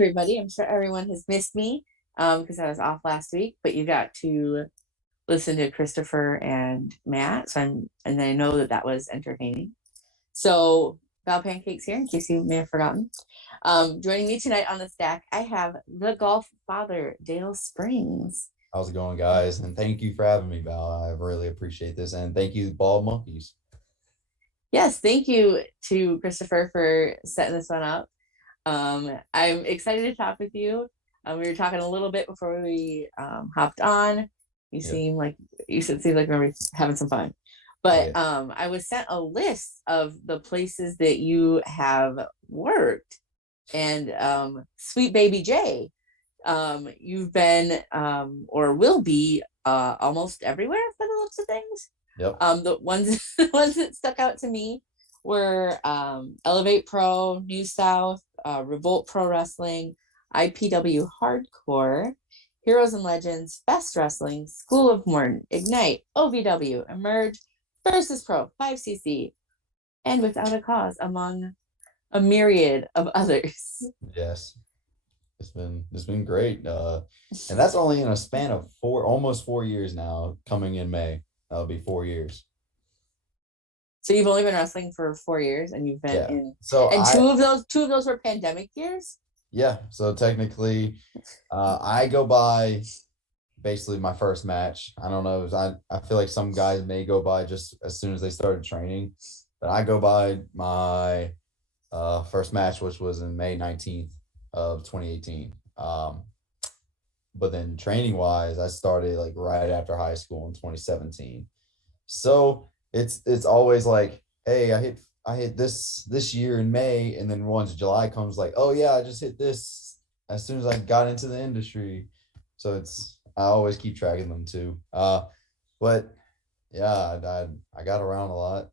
everybody. I'm sure everyone has missed me because I was off last week, but you got to listen to Christopher and Matt. And I know that was entertaining. So Val Pancakes here, in case you may have forgotten. Joining me tonight on the stack, I have the golf father, Dale Springs. How's it going, guys? And thank you for having me, Val. I really appreciate this. And thank you, Bald Monkeys. Yes, thank you to Christopher for setting this one up. I'm excited to talk with you. We were talking a little bit before we hopped on. You seem like we're having some fun. But I was sent a list of the places that you have worked. And Sweet Baby J, you've been or will be almost everywhere by the looks of things. Yep. The ones that stuck out to me were Elevate Pro, New South, Revolt Pro Wrestling, IPW Hardcore, Heroes and Legends, Best Wrestling, School of Morton, Ignite, OVW, Emerge, Versus Pro, 5cc, and Without a Cause, among a myriad of others. Yes, it's been great, and that's only in a span of almost 4 years now. Coming in May, that'll be 4 years. So you've only been wrestling for 4 years, and you've been in. So and two of those were pandemic years. Yeah. So technically, I go by basically my first match. I don't know. I feel like some guys may go by just as soon as they started training, but I go by my first match, which was in May 19th of 2018. But then training wise, I started like right after high school in 2017. So it's always like, hey, I hit this year in May, and then once July comes, like, oh yeah, I just hit this as soon as I got into the industry. So I always keep track of them too. But yeah, I got around a lot.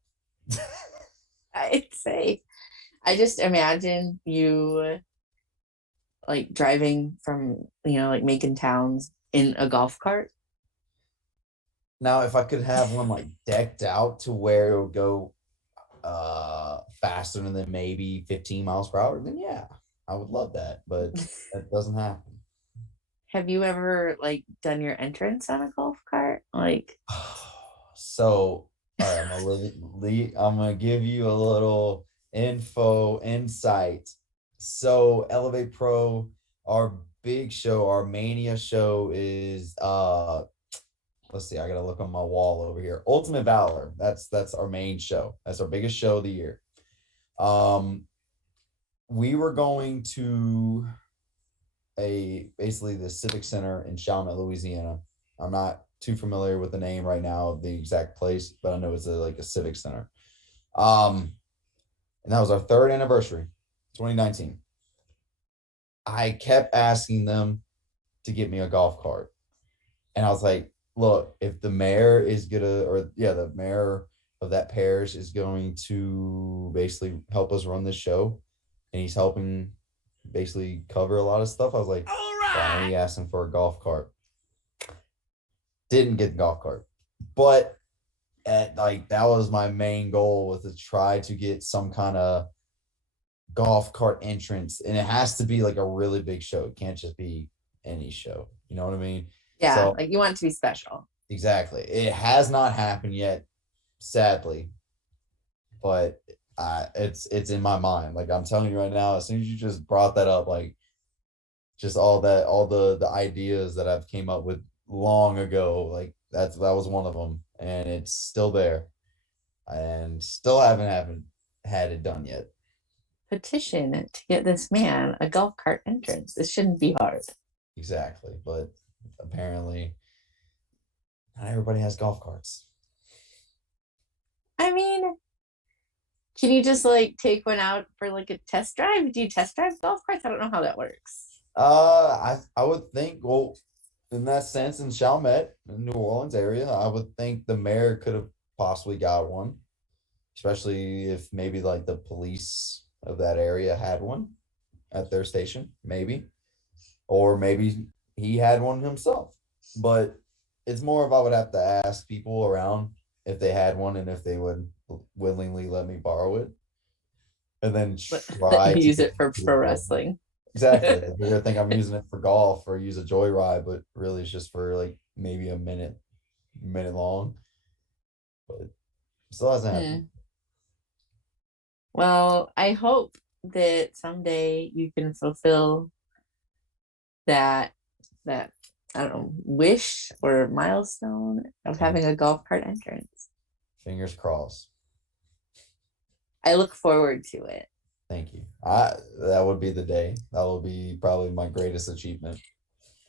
I'd say, I just imagine you like driving from, like making towns in a golf cart. Now, if I could have one like decked out to where it would go faster than maybe 15 miles per hour, then yeah, I would love that, but that doesn't happen. Have you ever like done your entrance on a golf cart? Like, so all right, I'm gonna give you a little insight. So Elevate Pro, our big show, our Mania show is let's see, I gotta look on my wall over here. Ultimate Valor. That's our main show. That's our biggest show of the year. We were going to basically the Civic Center in Chalmette, Louisiana. I'm not too familiar with the name right now of the exact place, but I know it's like a civic center. And that was our third anniversary, 2019. I kept asking them to get me a golf cart, and I was like, look, if the mayor is the mayor of that parish is going to basically help us run this show, and he's helping basically cover a lot of stuff, I was like, all right, why are you asking for a golf cart? Didn't get the golf cart, but that was my main goal, was to try to get some kind of golf cart entrance, and it has to be like a really big show. It can't just be any show. You know what I mean? Yeah, so, like you want it to be special. Exactly. It has not happened yet, sadly, but it's in my mind. Like I'm telling you right now, as soon as you just brought that up, like just all the ideas that I've came up with long ago, like that was one of them, and it's still there, and still haven't had it done yet. Petition to get this man a golf cart entrance. This shouldn't be hard. Exactly, but apparently not everybody has golf carts. I mean, can you just like take one out for like a test drive? Do you test drive golf carts? I don't know how that works. I would think, well, in that sense, in Chalmette, in New Orleans area, I would think the mayor could have possibly got one, especially if maybe like the police of that area had one at their station, maybe, or maybe he had one himself. But it's more of, I would have to ask people around if they had one and if they would willingly let me borrow it, and then try to use it for pro wrestling. exactly. They're gonna think I'm using it for golf or use a joyride, but really it's just for like maybe a minute long. But still hasn't happened. Hmm. Well, I hope that someday you can fulfill that that I don't know, wish or milestone of Thank having a golf cart entrance. Fingers crossed. I look forward to it. Thank you. I That would be the day. That will be probably my greatest achievement.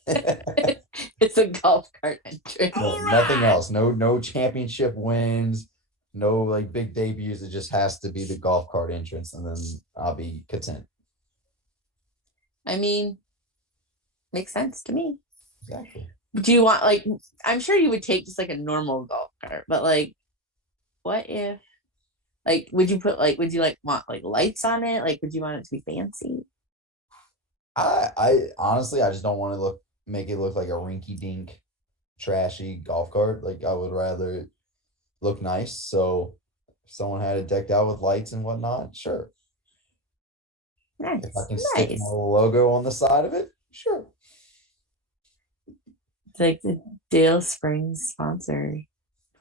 It's a golf cart entrance. Nothing else. No championship wins, no like big debuts. It just has to be the golf cart entrance, and then I'll be content. I mean, makes sense to me. Exactly. Do you want like I'm sure you would take just like a normal golf cart, but like what if like would you put like would you like want like lights on it? Like would you want it to be fancy? I honestly I just don't want to make it look like a rinky dink trashy golf cart. Like I would rather it look nice. So if someone had it decked out with lights and whatnot, sure. If I Nice. can stick my Nice. little logo on the side of it, sure. It's like the Dale Springs sponsor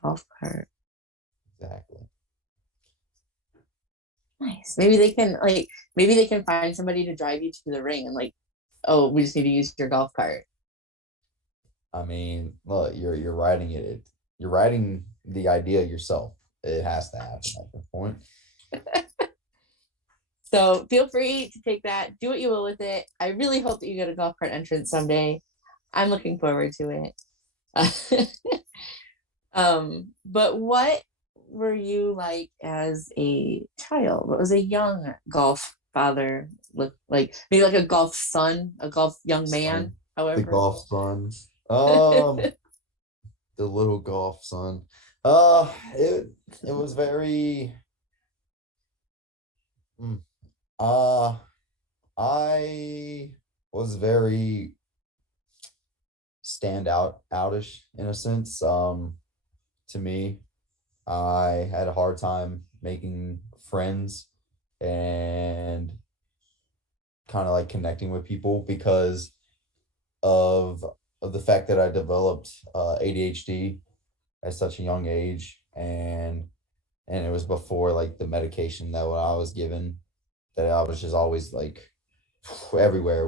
golf cart. Exactly. Nice. Maybe they can find somebody to drive you to the ring and like, oh, we just need to use your golf cart. I mean, look, you're writing it. You're writing the idea yourself. It has to happen at this point. So feel free to take that, do what you will with it. I really hope that you get a golf cart entrance someday. I'm looking forward to it. But what were you like as a child? What was a young golf father look like? Maybe like a golf son, a golf young man, Son, the however. golf son. The little golf son. It was very. mm, Uh, I was very outish in a sense. To me, I had a hard time making friends and kind of like connecting with people because of of the fact that I developed ADHD at such a young age, and it was before like the medication that what I was given, that I was just always like everywhere.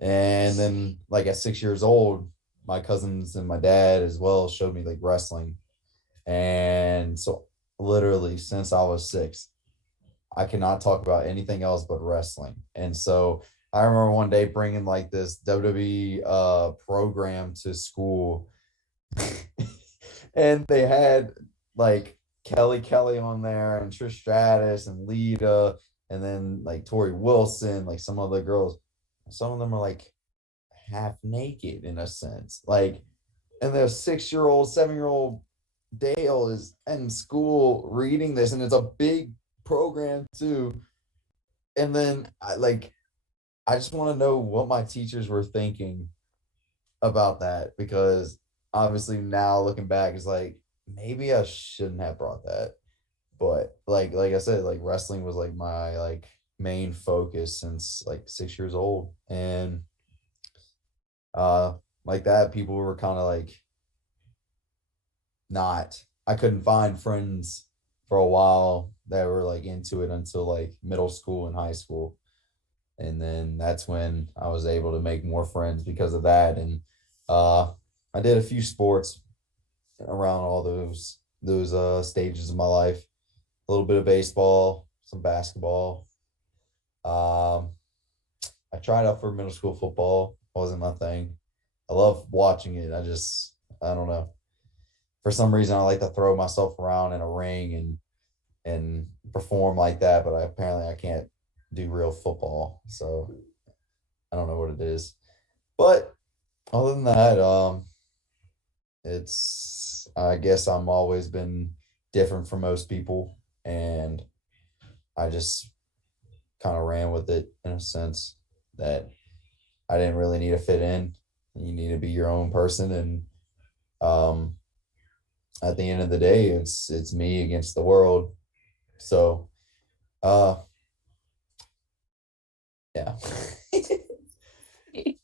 And then like at 6 years old, my cousins and my dad as well showed me like wrestling. And so literally since I was six, I cannot talk about anything else but wrestling. And so I remember one day bringing like this WWE program to school, and they had like Kelly on there and Trish Stratus and Lita, and then like Tori Wilson, like some other girls. Some of them are like half naked in a sense. Like, and the 6 year old, 7 year old Dale is in school reading this, and it's a big program too. And then I just want to know what my teachers were thinking about that, because obviously now looking back is like maybe I shouldn't have brought that. But like I said, like wrestling was like my like main focus since like 6 years old. And uh like that people were kind of like not I couldn't find friends for a while that were like into it until like middle school and high school. And then that's when I was able to make more friends because of that. And uh I did a few sports around all those stages of my life. A little bit of baseball, some basketball. Um I tried out for middle school football. Wasn't my thing. I love watching it. I don't know. For some reason, I like to throw myself around in a ring and perform like that, but apparently I can't do real football. So I don't know what it is. But other than that, it's I guess I'm always been different from most people, and I just kind of ran with it in a sense that I didn't really need to fit in. You need to be your own person, and um, at the end of the day, it's me against the world. So, uh, Yeah. You're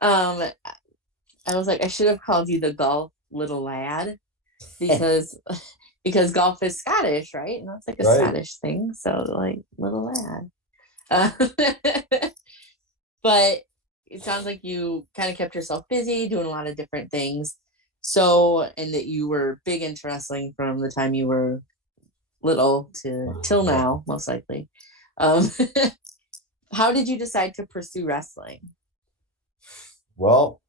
fine. I was like, I should have called you the golf little lad because golf is Scottish, right? And that's like a Right. Scottish thing. So like little lad. Uh, but it sounds like you kind of kept yourself busy doing a lot of different things. So, and that you were big into wrestling from the time you were little to till Yeah. now, most likely. Um, how did you decide to pursue wrestling? Well,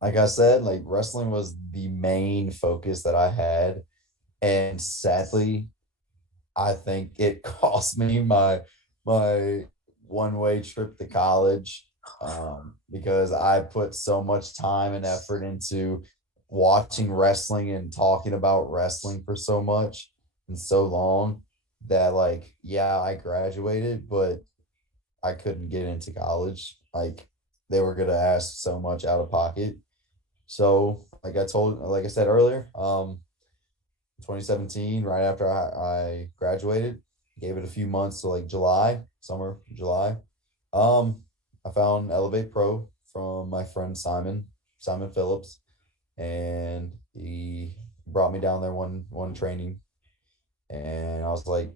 like I said, like wrestling was the main focus that I had. And sadly, I think it cost me my one-way trip to college, because I put so much time and effort into watching wrestling and talking about wrestling for so much and so long that, like, yeah, I graduated, but I couldn't get into college. Like, they were gonna ask so much out of pocket. So, like I said earlier, 2017, right after I graduated, gave it a few months to like July, summer, July. Um, I found Elevate Pro from my friend Simon Phillips, and he brought me down there one training, and I was like,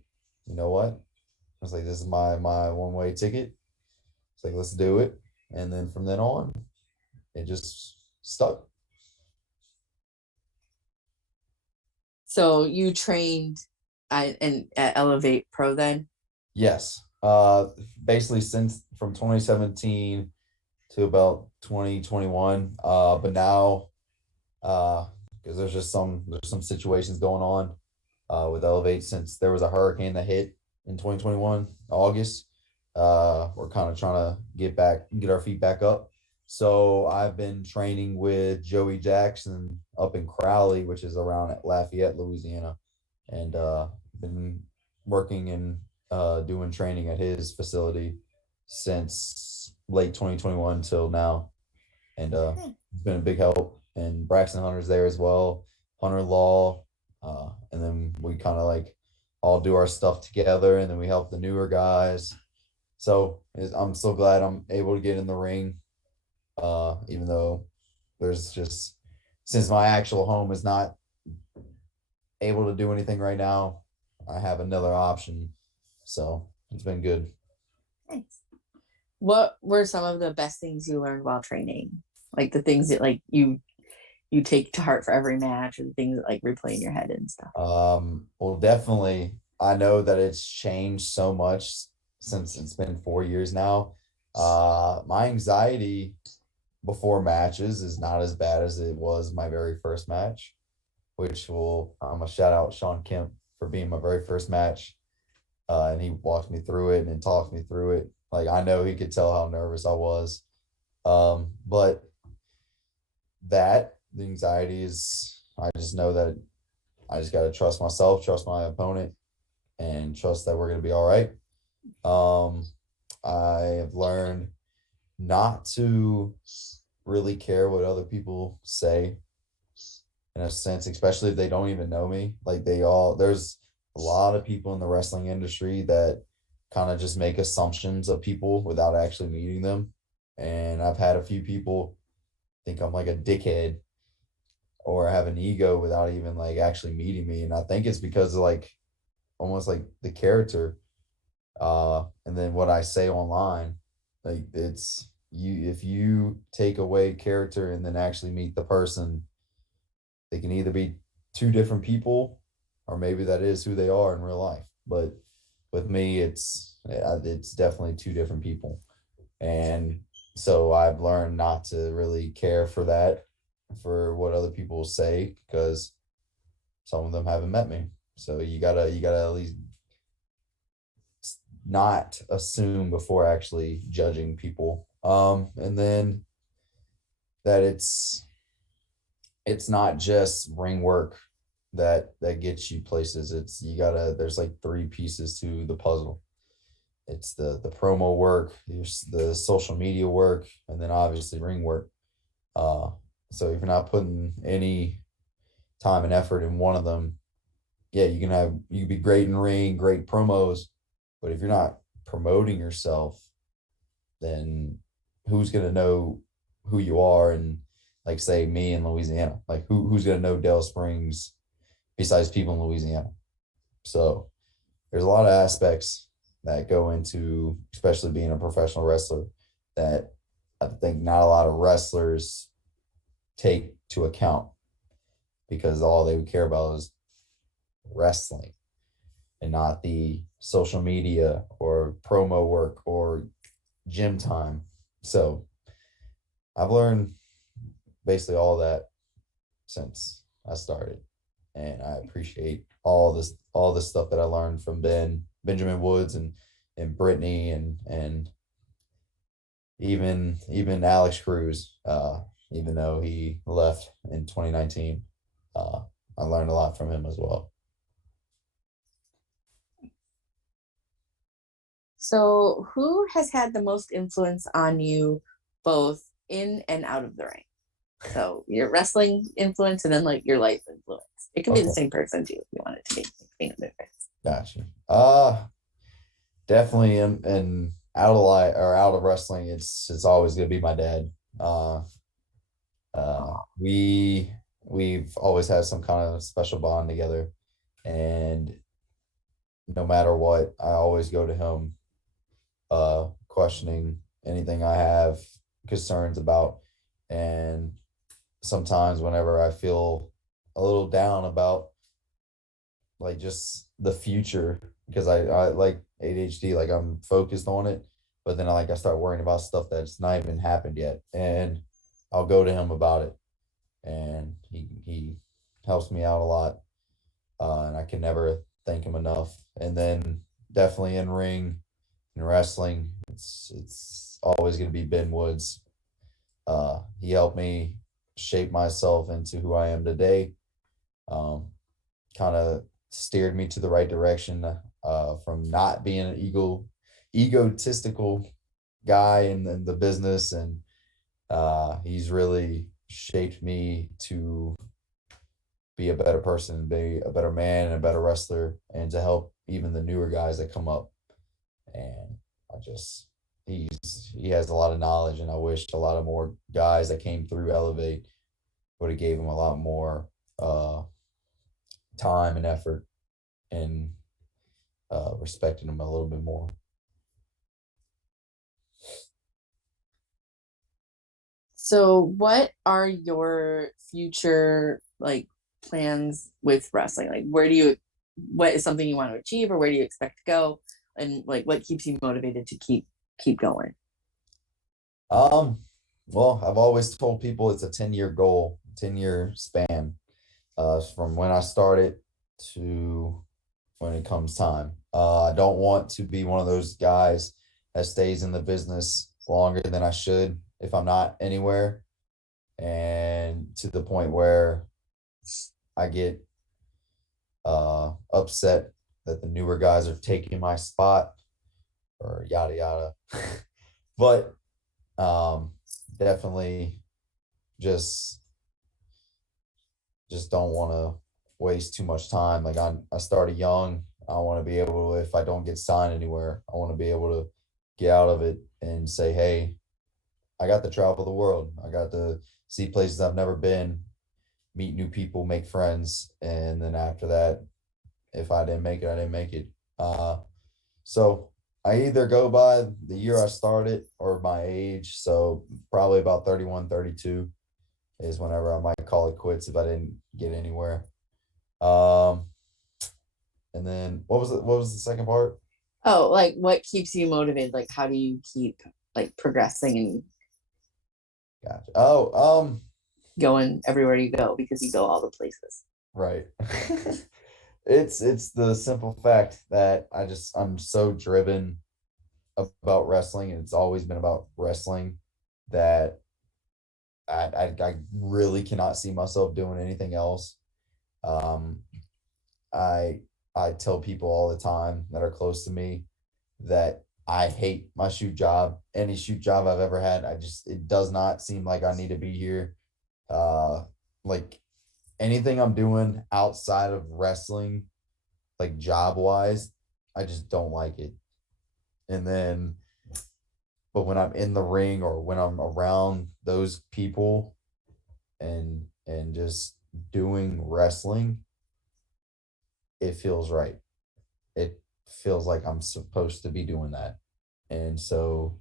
you know what? I was like, this is my one-way ticket. It's like, let's do it. And then from then on, it just stuck. So you trained and at Elevate Pro then? Yes. Basically since from 2017 to about 2021. But now, because there's some situations going on with Elevate since there was a hurricane that hit in 2021 August. We're kind of trying to get our feet back up. So I've been training with Joey Jackson up in Crowley, which is around Lafayette, Louisiana, and been working and doing training at his facility since late 2021 till now, and it's been a big help. And Braxton Hunter's there as well, Hunter Law, and then we kind of like all do our stuff together, and then we help the newer guys. So I'm so glad I'm able to get in the ring, even though there's just since my actual home is not able to do anything right now, I have another option. So it's been good. Nice. What were some of the best things you learned while training? Like the things that like you take to heart for every match, or the things that like replay in your head and stuff. Well, definitely, I know that it's changed so much since it's been 4 years now. My anxiety before matches is not as bad as it was my very first match, which I'm gonna shout out Sean Kemp for being my very first match. And he walked me through it and talked me through it. Like, I know he could tell how nervous I was. But the anxiety is, I just know that I just got to trust myself, trust my opponent, and trust that we're going to be all right. I have learned not to really care what other people say in a sense, especially if they don't even know me. Like, there's a lot of people in the wrestling industry that kind of just make assumptions of people without actually meeting them. And I've had a few people think I'm like a dickhead or have an ego without even like actually meeting me. And I think it's because of like almost like the character, and then what I say online. Like, it's you if you take away character and then actually meet the person, they can either be two different people, or maybe that is who they are in real life. But with me, it's definitely two different people, and so I've learned not to really care for that, for what other people say, because some of them haven't met me. So you gotta at least not assume before actually judging people. And then that it's not just ring work that gets you places. There's like three pieces to the puzzle. It's the promo work, there's the social media work, and then obviously ring work. Uh, so if you're not putting any time and effort in one of them, yeah, you can be great in ring, great promos, but if you're not promoting yourself, then who's gonna know who you are? And like say me in Louisiana, like who's gonna know Dale Springs besides people in Louisiana? So there's a lot of aspects that go into, especially being a professional wrestler, that I think not a lot of wrestlers take to account, because all they would care about is wrestling and not the social media or promo work or gym time. So I've learned basically all that since I started, and I appreciate all this stuff that I learned from Benjamin Woods and Brittany and even Alex Cruz. Even though he left in 2019, I learned a lot from him as well. So, who has had the most influence on you both in and out of the ring? So, your wrestling influence and then like your life influence. It can be the Okay, same person too if you want it to be a difference. gotcha. Definitely in out of life or out of wrestling, it's always gonna be my dad. Uh, uh, Oh, we we've always had some kind of special bond together, and no matter what, I always go to him, questioning anything I have concerns about. And sometimes whenever I feel a little down about like just the future, because I like ADHD, like I'm focused on it, but then I start worrying about stuff that's not even happened yet. And I'll go to him about it, and he helps me out a lot. And I can never thank him enough. And then definitely in ring and wrestling, it's always gonna be Ben Woods. He helped me shape myself into who I am today. Um, Kind of steered me to the right direction, from not being an egotistical guy in the business, and he's really shaped me to be a better person, be a better man and a better wrestler, and to help even the newer guys that come up. And I just he has a lot of knowledge, and I wish a lot of more guys that came through Elevate would have gave him a lot more time and effort, and respected him a little bit more. so, what are your future like plans with wrestling? Like, what is something you want to achieve, or where do you expect to go, and like what keeps you motivated to keep going? Um, well, I've always told people it's a 10-year goal, 10-year span, from when I started to when it comes time. I don't want to be one of those guys that stays in the business longer than I should if I'm not anywhere, and to the point where I get upset that the newer guys are taking my spot or yada yada. But um, definitely just don't want to waste too much time. Like I started young. I want to be able to, if I don't get signed anywhere, I want to be able to get out of it and say, hey, I got to travel the world. I got to see places I've never been, meet new people, make friends. And then after that, if I didn't make it, I didn't make it. So I either go by the year I started or my age. So probably about 31, 32 is whenever I might call it quits if I didn't get anywhere. Um, and then what was the second part? Oh, like what keeps you motivated? Like, how do you keep like progressing and Gotcha. Oh, going everywhere you go because you go all the places? right. It's the simple fact that I'm so driven about wrestling, and it's always been about wrestling, that I really cannot see myself doing anything else. Um, I I tell people all the time that are close to me that I hate my shoot job. Any shoot job I've ever had, it does not seem like I need to be here. Uh, like anything I'm doing outside of wrestling, like job wise, I just don't like it. And then, but when I'm in the ring or when I'm around those people and just doing wrestling, it feels right. It feels like I'm supposed to be doing that. And so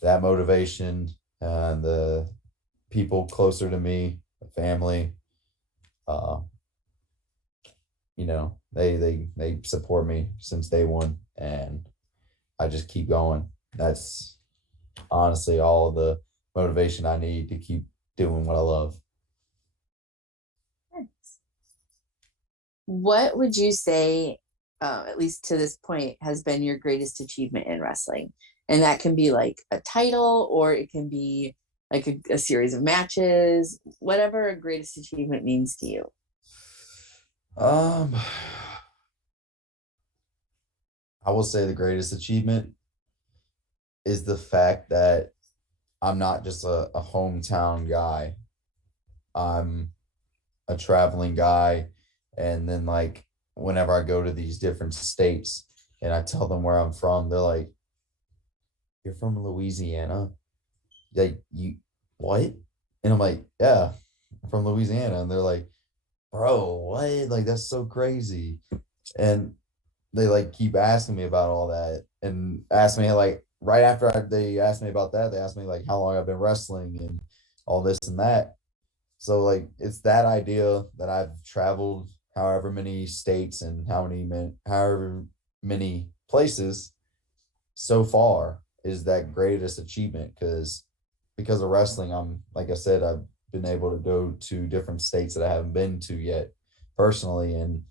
that motivation and the people closer to me, the family, uh, they support me since day one, and I just keep going. That's honestly all of the motivation I need to keep doing what I love. What would you say, at least to this point, has been your greatest achievement in wrestling? And that can be like a title, or it can be like a series of matches, whatever a greatest achievement means to you. Um, I will say the greatest achievement is the fact that I'm not just a hometown guy. I'm a traveling guy. And then, like, whenever I go to these different states and I tell them where I'm from, they're like, "You're from Louisiana?" Like, you what? And I'm like, "Yeah, I'm from Louisiana." And they're like, "Bro, what? Like, that's so crazy." And they like keep asking me about all that and ask me like right after they asked me about that, they asked me like how long I've been wrestling and all this and that. So like it's that idea that I've traveled however many states and however many places so far is that greatest achievement because of wrestling. I'm like I said, I've been able to go to different states that I haven't been to yet personally, and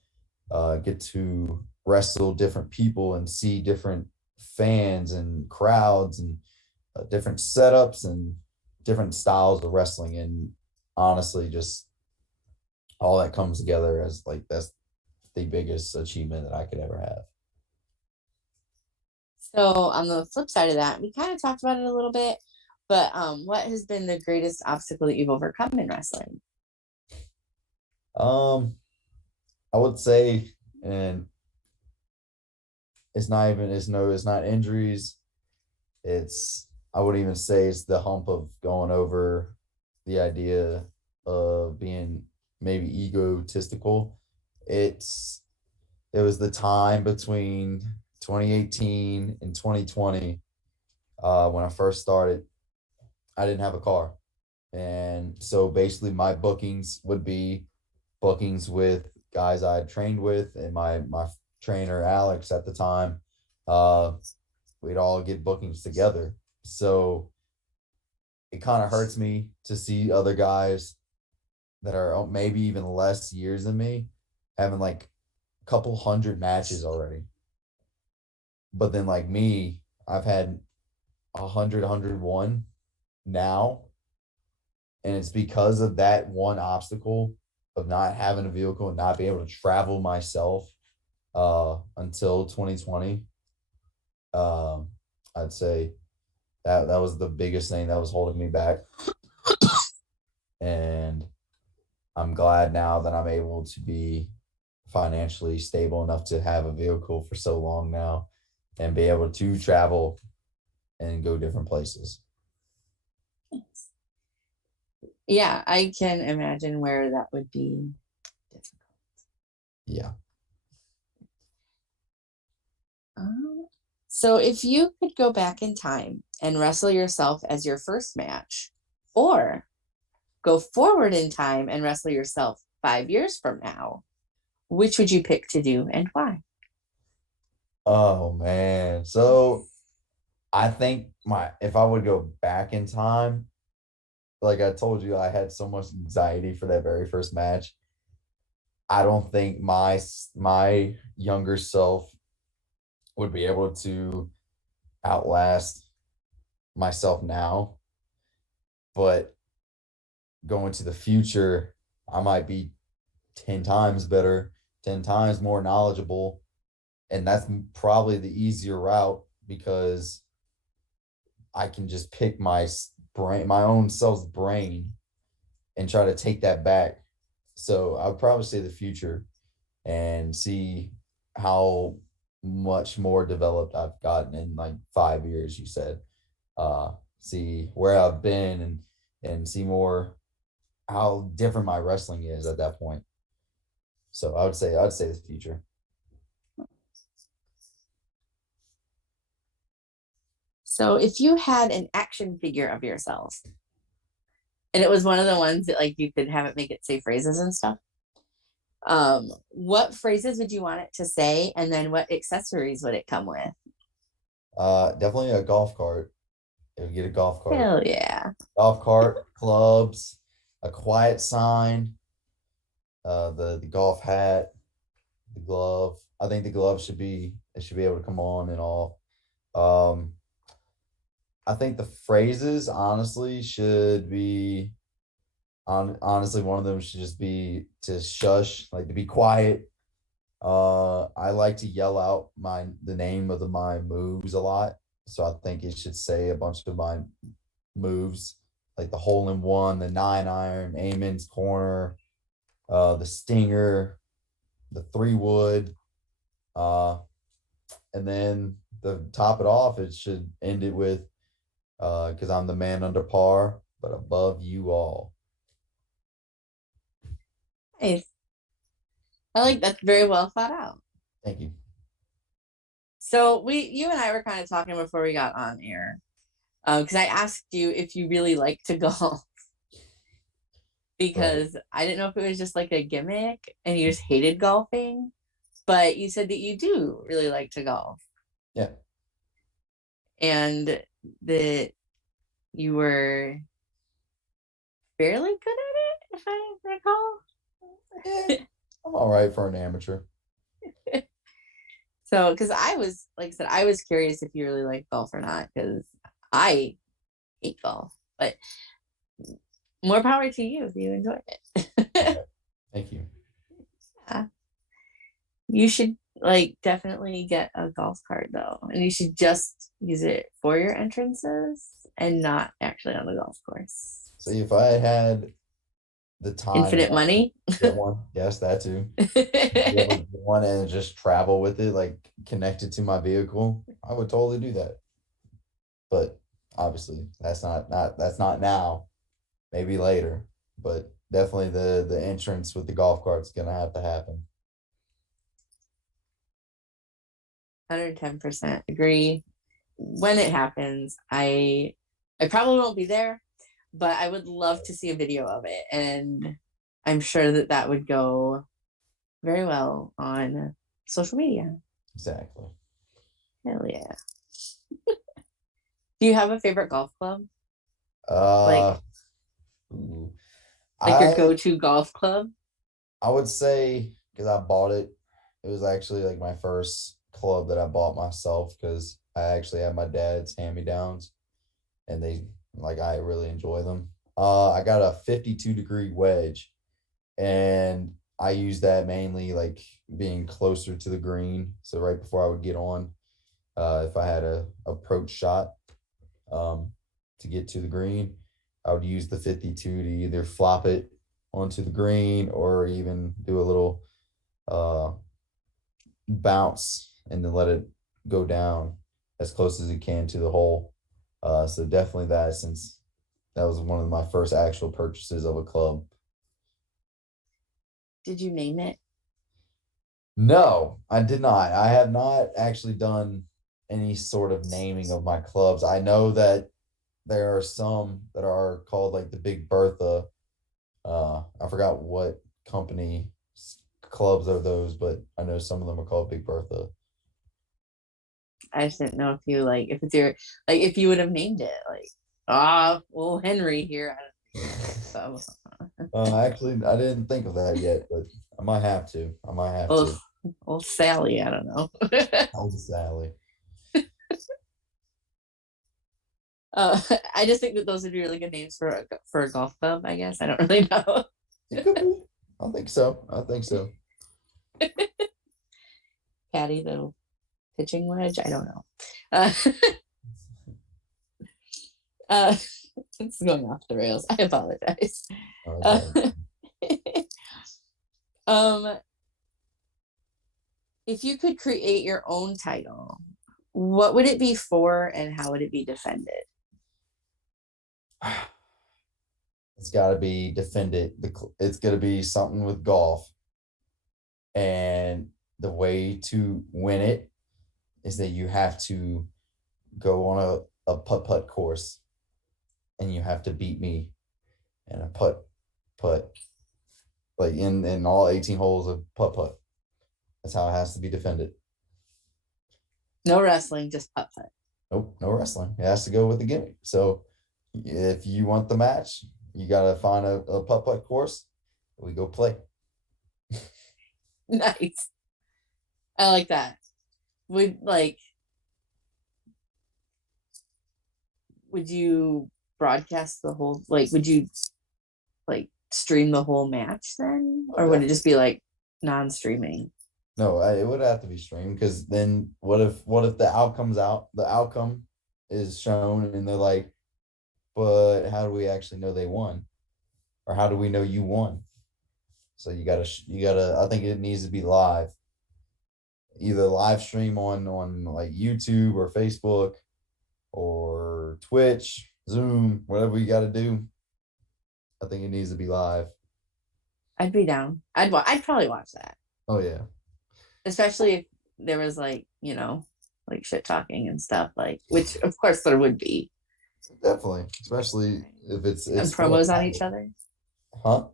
get to wrestle different people and see different fans and crowds and different setups and different styles of wrestling. And honestly, just all that comes together as like that's the biggest achievement that I could ever have. So on the flip side of that, we kind of talked about it a little bit, but what has been the greatest obstacle that you've overcome in wrestling? Um, I would say, and it's not injuries. It's I would even say it's the hump of going over the idea of being maybe egotistical. It's it was the time between 2018 and 2020 when I first started. I didn't have a car, and so basically my bookings would be bookings with guys I had trained with, and my trainer Alex at the time. Uh, we'd all get bookings together. So it kind of hurts me to see other guys that are maybe even less years than me having like a couple hundred matches already. But then like me, I've had 101 now. And it's because of that one obstacle of not having a vehicle and not being able to travel myself until 2020. Um, I'd say that was the biggest thing that was holding me back. And I'm glad now that I'm able to be financially stable enough to have a vehicle for so long now and be able to travel and go different places. Yeah, I can imagine where that would be difficult. Yeah. Um, so if you could go back in time and wrestle yourself as your first match, or go forward in time and wrestle yourself 5 years from now, which would you pick to do and why? Oh man. So I think my if I would go back in time, like I told you, I had so much anxiety for that very first match. I don't think my younger self would be able to outlast myself now. But going to the future, I might be 10 times better, 10 times more knowledgeable. And that's probably the easier route because I can just pick my own self's brain and try to take that back. So I would probably say the future and see how much more developed I've gotten in like 5 years, you said. See where I've been and see more how different my wrestling is at that point. So I'd say the future. So if you had an action figure of yourself, and it was one of the ones that like you could have it make it say phrases and stuff, what phrases would you want it to say, and then what accessories would it come with? Definitely a golf cart. It would get a golf cart. Hell yeah. Golf cart, clubs, a quiet sign, the golf hat, the glove. I think the glove should be it should be able to come on and off. Um, I think the phrases honestly should be honestly one of them should just be to shush, like to be quiet. I like to yell out the name of my moves a lot. So I think it should say a bunch of my moves, like the hole in one, the 9-iron, Amon's corner, the stinger, the 3-wood, uh, and then to top it off, it should end it with because I'm the man under par, but above you all. Nice. I like that's very well thought out. Thank you. So you and I were kind of talking before we got on air, because I asked you if you really like to golf, Right. because I didn't know if it was just like a gimmick and you just hated golfing, but you said that you do really like to golf Yeah. and that you were fairly good at it, if I recall. Yeah. I'm all right for an amateur. So, because I was, like I said, I was curious if you really like golf or not, because I hate golf, but more power to you if you enjoy it. Thank you. Yeah. You should like definitely get a golf cart though, and you should just use it for your entrances and not actually on the golf course. See, if I had the time and Infinite effort money. to get one, yes, that too. Be able to get one and just travel with it, like connected to my vehicle, I would totally do that. But obviously, that's not now. Maybe later, but definitely the entrance with the golf cart's gonna have to happen. 110% agree. When it happens, I probably won't be there, but I would love to see a video of it, and I'm sure that that would go very well on social media. Exactly. Hell yeah. Do you have a favorite golf club? Uh, Like ooh. like your I go-to golf club? I would say because I bought it, it was actually like my first club that I bought myself because I actually had my dad's hand-me-downs and they like I really enjoy them. I got a 52-degree wedge and I use that mainly like being closer to the green. So right before I would get on, if I had a approach shot um, to get to the green, I would use the 52 to either flop it onto the green or even do a little uh, bounce and then let it go down as close as it can to the hole. So definitely that, since that was one of my first actual purchases of a club. Did you name it? No, I did not. I have not actually done any sort of naming of my clubs. I know that there are some that are called like the Big Bertha. I forgot what company clubs are those, but I know some of them are called Big Bertha. I just didn't know if you like if it's your like if you would have named it like well Henry here. So Actually, I didn't think of that yet, but I might have to. I might have oh to. well Sally, I don't know. Tell Sally. uh, I just think that those would be really good names for a golf club. I guess I don't really know. It could be. I think so. I think so. Patty the pitching wedge. I don't know. Uh, uh, it's going off the rails. I apologize. Uh, Okay. um, if you could create your own title, what would it be for and how would it be defended? It's got to be defended. It's going to be something with golf. And the way to win it is that you have to go on a putt course and you have to beat me in a putt, like in all 18 holes of putt. That's how it has to be defended. No wrestling, just putt putt. Nope, no wrestling. It has to go with the gimmick. So if you want the match, you got to find a putt course. We go play. Nice. I like that. Would you broadcast the whole, like, would you like stream the whole match then? Or would it just be like non-streaming? No, it would have to be streamed, because then what if the outcome is shown and they're like, but how do we actually know they won? Or how do we know you won? So you gotta, I think it needs to be live. Either live stream on like YouTube or Facebook or Twitch, Zoom, whatever you got to do. I think it needs to be live. I'd be down. I'd probably watch that. Oh yeah. Especially if there was like, like shit talking and stuff, like, which of course there would be. Definitely, especially if it's and promos on each other. Huh?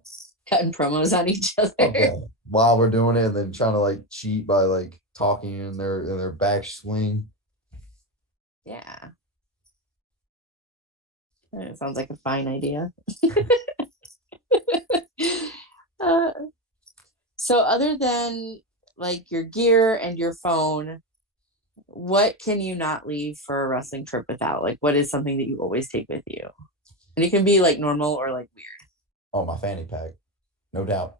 Cutting promos on each other. Okay. While we're doing it, and then trying to like cheat by like talking in their backswing. Yeah. It sounds like a fine idea. So other than like your gear and your phone, what can you not leave for a wrestling trip without? Like, what is something that you always take with you? And it can be like normal or like weird. Oh, my fanny pack. No doubt.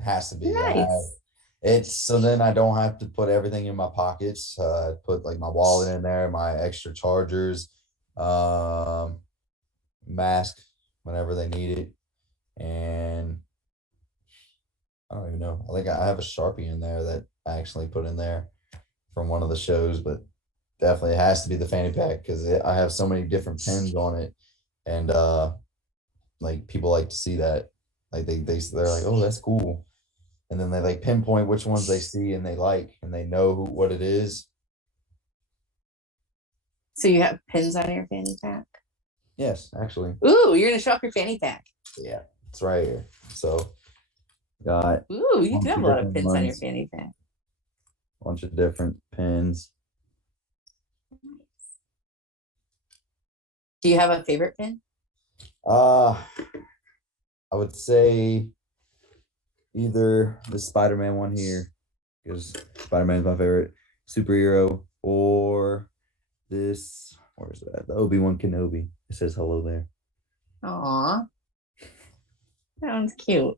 It has to be. Nice. It's so then I don't have to put everything in my pockets. Put like my wallet in there, my extra chargers, mask whenever they need it. And I don't even know. I think I have a Sharpie in there that I actually put in there from one of the shows, but definitely it has to be the fanny pack, because I have so many different pins on it. And like people like to see that. Like they're like, oh, that's cool. And then they like pinpoint which ones they see and they like, and they know what it is. So you have pins on your fanny pack? Yes, actually. Ooh, you're gonna show off your fanny pack. Yeah, it's right here. So got ooh, you do have a lot of pins on your fanny pack. A bunch of different pins. Do you have a favorite pin? I would say either the Spider-Man one here, because Spider-Man is my favorite superhero, or this, where's that? The Obi Wan Kenobi. It says hello there. Aw. Sounds cute.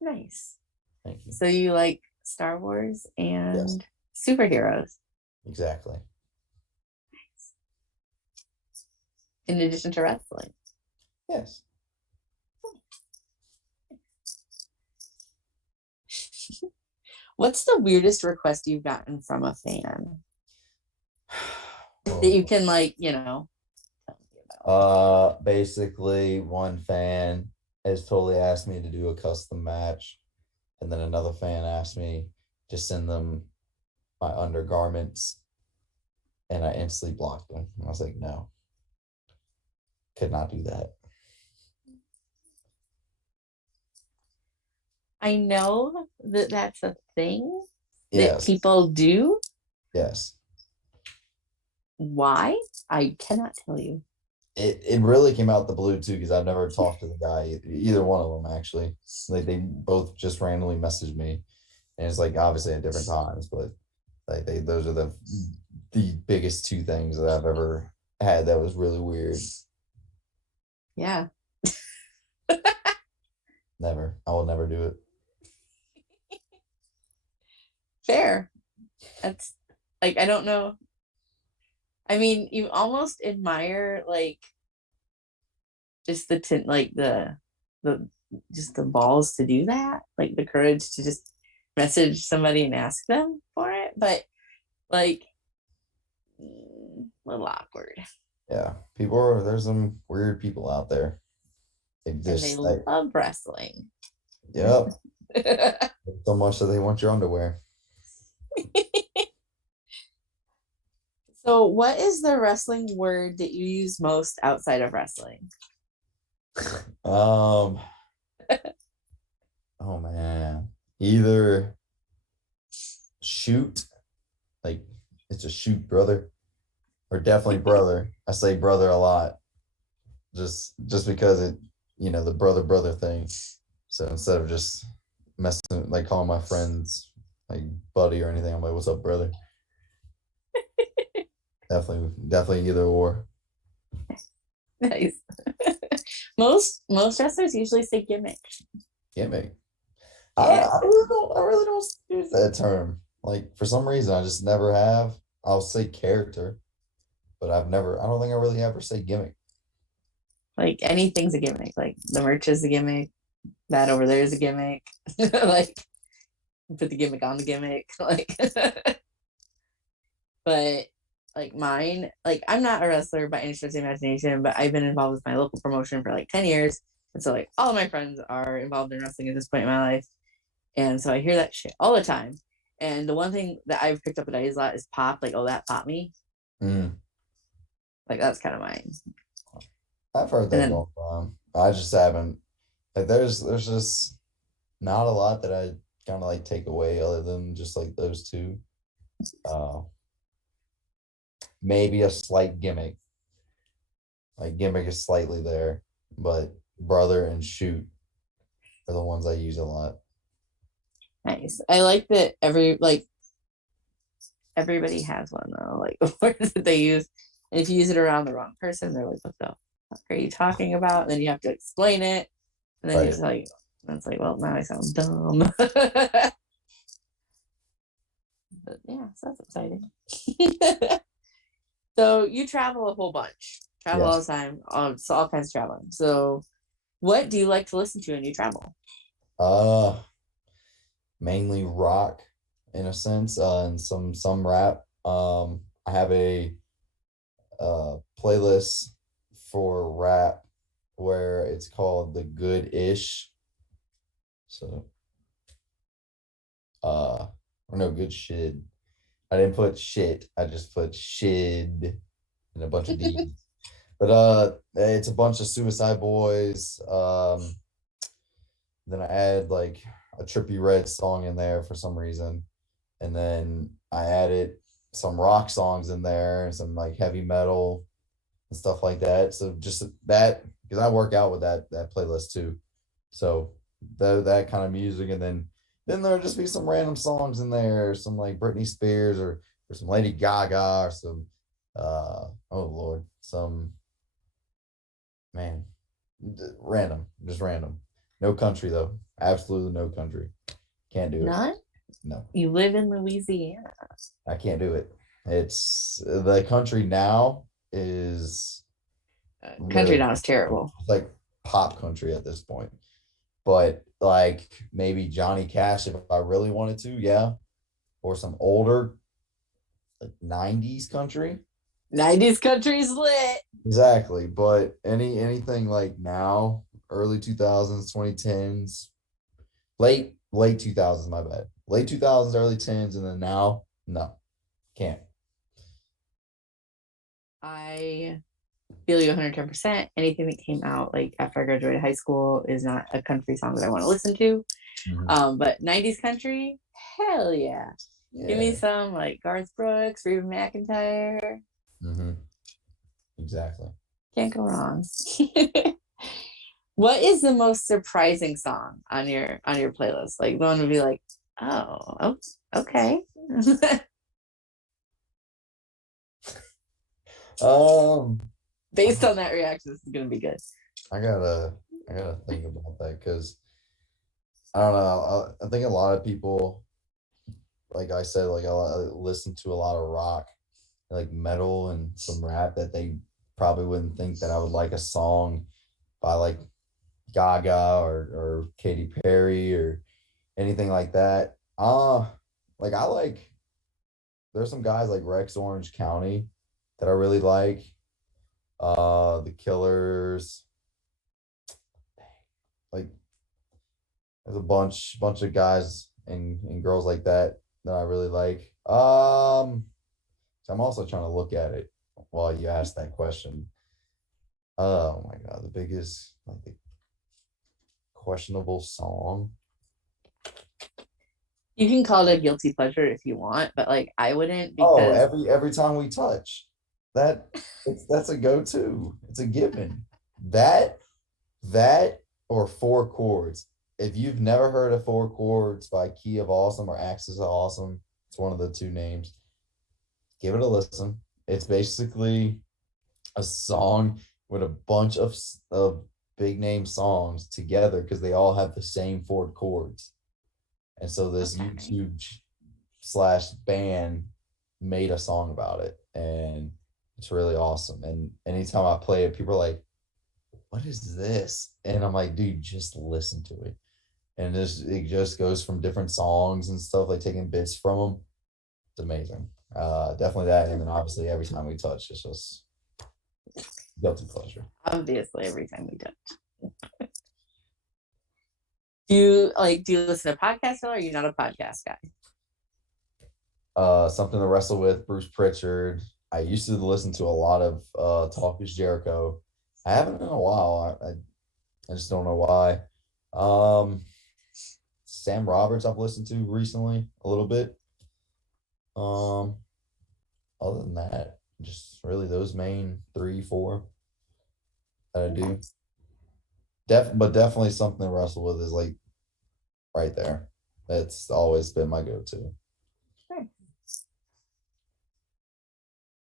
Nice. Thank you. So you like Star Wars and superheroes? Exactly. Nice. In addition to wrestling? Yes. What's the weirdest request you've gotten from a fan that you can, like, tell me about? Basically, one fan has totally asked me to do a custom match, and then another fan asked me to send them my undergarments, and I instantly blocked them. I was like, no, could not do that. I know that that's a thing Yes. that people do. Yes. Why? I cannot tell you. It really came out the blue too, because I've never talked to the guy, either one of them actually. Like they both just randomly messaged me, and it's like obviously at different times, but like those are the biggest two things that I've ever had that was really weird. Yeah. Never. I will never do it. Fair. That's like, I don't know. I mean, you almost admire like just the just the balls to do that, like the courage to just message somebody and ask them for it. But like, a little awkward. Yeah, there's some weird people out there. They And they just like, love wrestling. yep, so much that they want your underwear. So, what is the wrestling word that you use most outside of wrestling? Um, oh man, either shoot, like it's a shoot, brother, or definitely brother. I say brother a lot, just because it, the brother thing. So instead of just messing, like calling my friends like buddy or anything, I'm like, what's up, brother? Definitely either or. Nice. Most wrestlers usually say gimmick. Gimmick. Yeah. I really don't use that term. Like for some reason, I just never have. I'll say character, but I don't think I really ever say gimmick. Like anything's a gimmick. Like the merch is a gimmick. That over there is a gimmick. Like put the gimmick on the gimmick. Like but like mine, like I'm not a wrestler by any stretch of the imagination, but I've been involved with my local promotion for like 10 years. And so like all of my friends are involved in wrestling at this point in my life. And so I hear that shit all the time. And the one thing that I've picked up that I use a lot is pop, like, oh, that popped me. Mm, Like that's kind of mine. I've heard And that then going on. I just haven't. Like there's just not a lot that I kind of like take away other than just like those two. Uh, Maybe a slight gimmick. Like gimmick is slightly there, but brother and shoot are the ones I use a lot. nice. I like that everybody has one though, like words that they use. And if you use it around the wrong person, they're like, what the fuck are you talking about? And then you have to explain it. And then Right. you're like, and it's like, well, now I sound dumb. But yeah, so that's exciting. So you travel a whole bunch, travel all the Yes. time, so all kinds of traveling. So what do you like to listen to when you travel? Uh, Mainly rock in a sense, and some rap. I have a playlist for rap where it's called the Good Ish. So or no, good shit. I didn't put shit. I just put shid and a bunch of D's. But it's a bunch of Suicide Boys. Then I add like a Trippy Red song in there for some reason. And then I added some rock songs in there, some like heavy metal and stuff like that. So just that, because I work out with that playlist too. So that kind of music, and then there'll just be some random songs in there, some like Britney Spears or some Lady Gaga or some oh Lord, some man, random, just random. No country though, absolutely no country. Can't do it. None? No, You live in Louisiana. I can't do it. It's the country now is Country literally now is terrible. like pop country at this point. But like maybe Johnny Cash if I really wanted to, yeah. Or some older like 90s country. 90s country's lit. Exactly. But anything like now, early 2000s, 2010s, late 2000s, my bad. Late 2000s, early 10s, and then now, no, can't. I feel you 110%. Anything that came out like after I graduated high school is not a country song that I want to listen to. Mhm. But 90s country, hell yeah. Give me Yeah. some like Garth Brooks, Reba McEntire. Hmm. Exactly. Can't go wrong. What is the most surprising song on your playlist? Like the one would be like, oh, okay. Um, Based on that reaction, this is gonna be good. I gotta think about that because I don't know. I think a lot of people, like I said, like I listen to a lot of rock, like metal and some rap that they probably wouldn't think that I would like a song by like Gaga or Katy Perry or anything like that. Like I like there's some guys like Rex Orange County that I really like. The Killers, like there's a bunch of guys and girls like that that I really like. So I'm also trying to look at it while you ask that question. Oh my god, the biggest like the questionable song. You can call it a guilty pleasure if you want, but like I wouldn't Oh, because every time we touch. That that's a go-to. It's a given. That that or Four Chords. If you've never heard of Four Chords by Key of Awesome or Axis of Awesome, it's one of the two names. Give it a listen. It's basically a song with a bunch of big name songs together because they all have the same four chords. And so this okay. YouTube slash band made a song about it, and it's really awesome. And anytime I play it, people are like, "What is this?" And I'm like, "Dude, just listen to it." And it just goes from different songs and stuff, like taking bits from them. It's amazing. Definitely that, and then obviously every time we touch, it's just guilty pleasure. Obviously, every time we touch. Do you listen to podcasts or are you not a podcast guy? Something to wrestle with, Bruce Pritchard. I used to listen to a lot of Talk is Jericho. I haven't in a while. I just don't know why. Um, Sam Roberts I've listened to recently a little bit. Um, Other than that, just really those main three, four that I do. But definitely something to wrestle with is like right there. That's always been my go-to. Sure.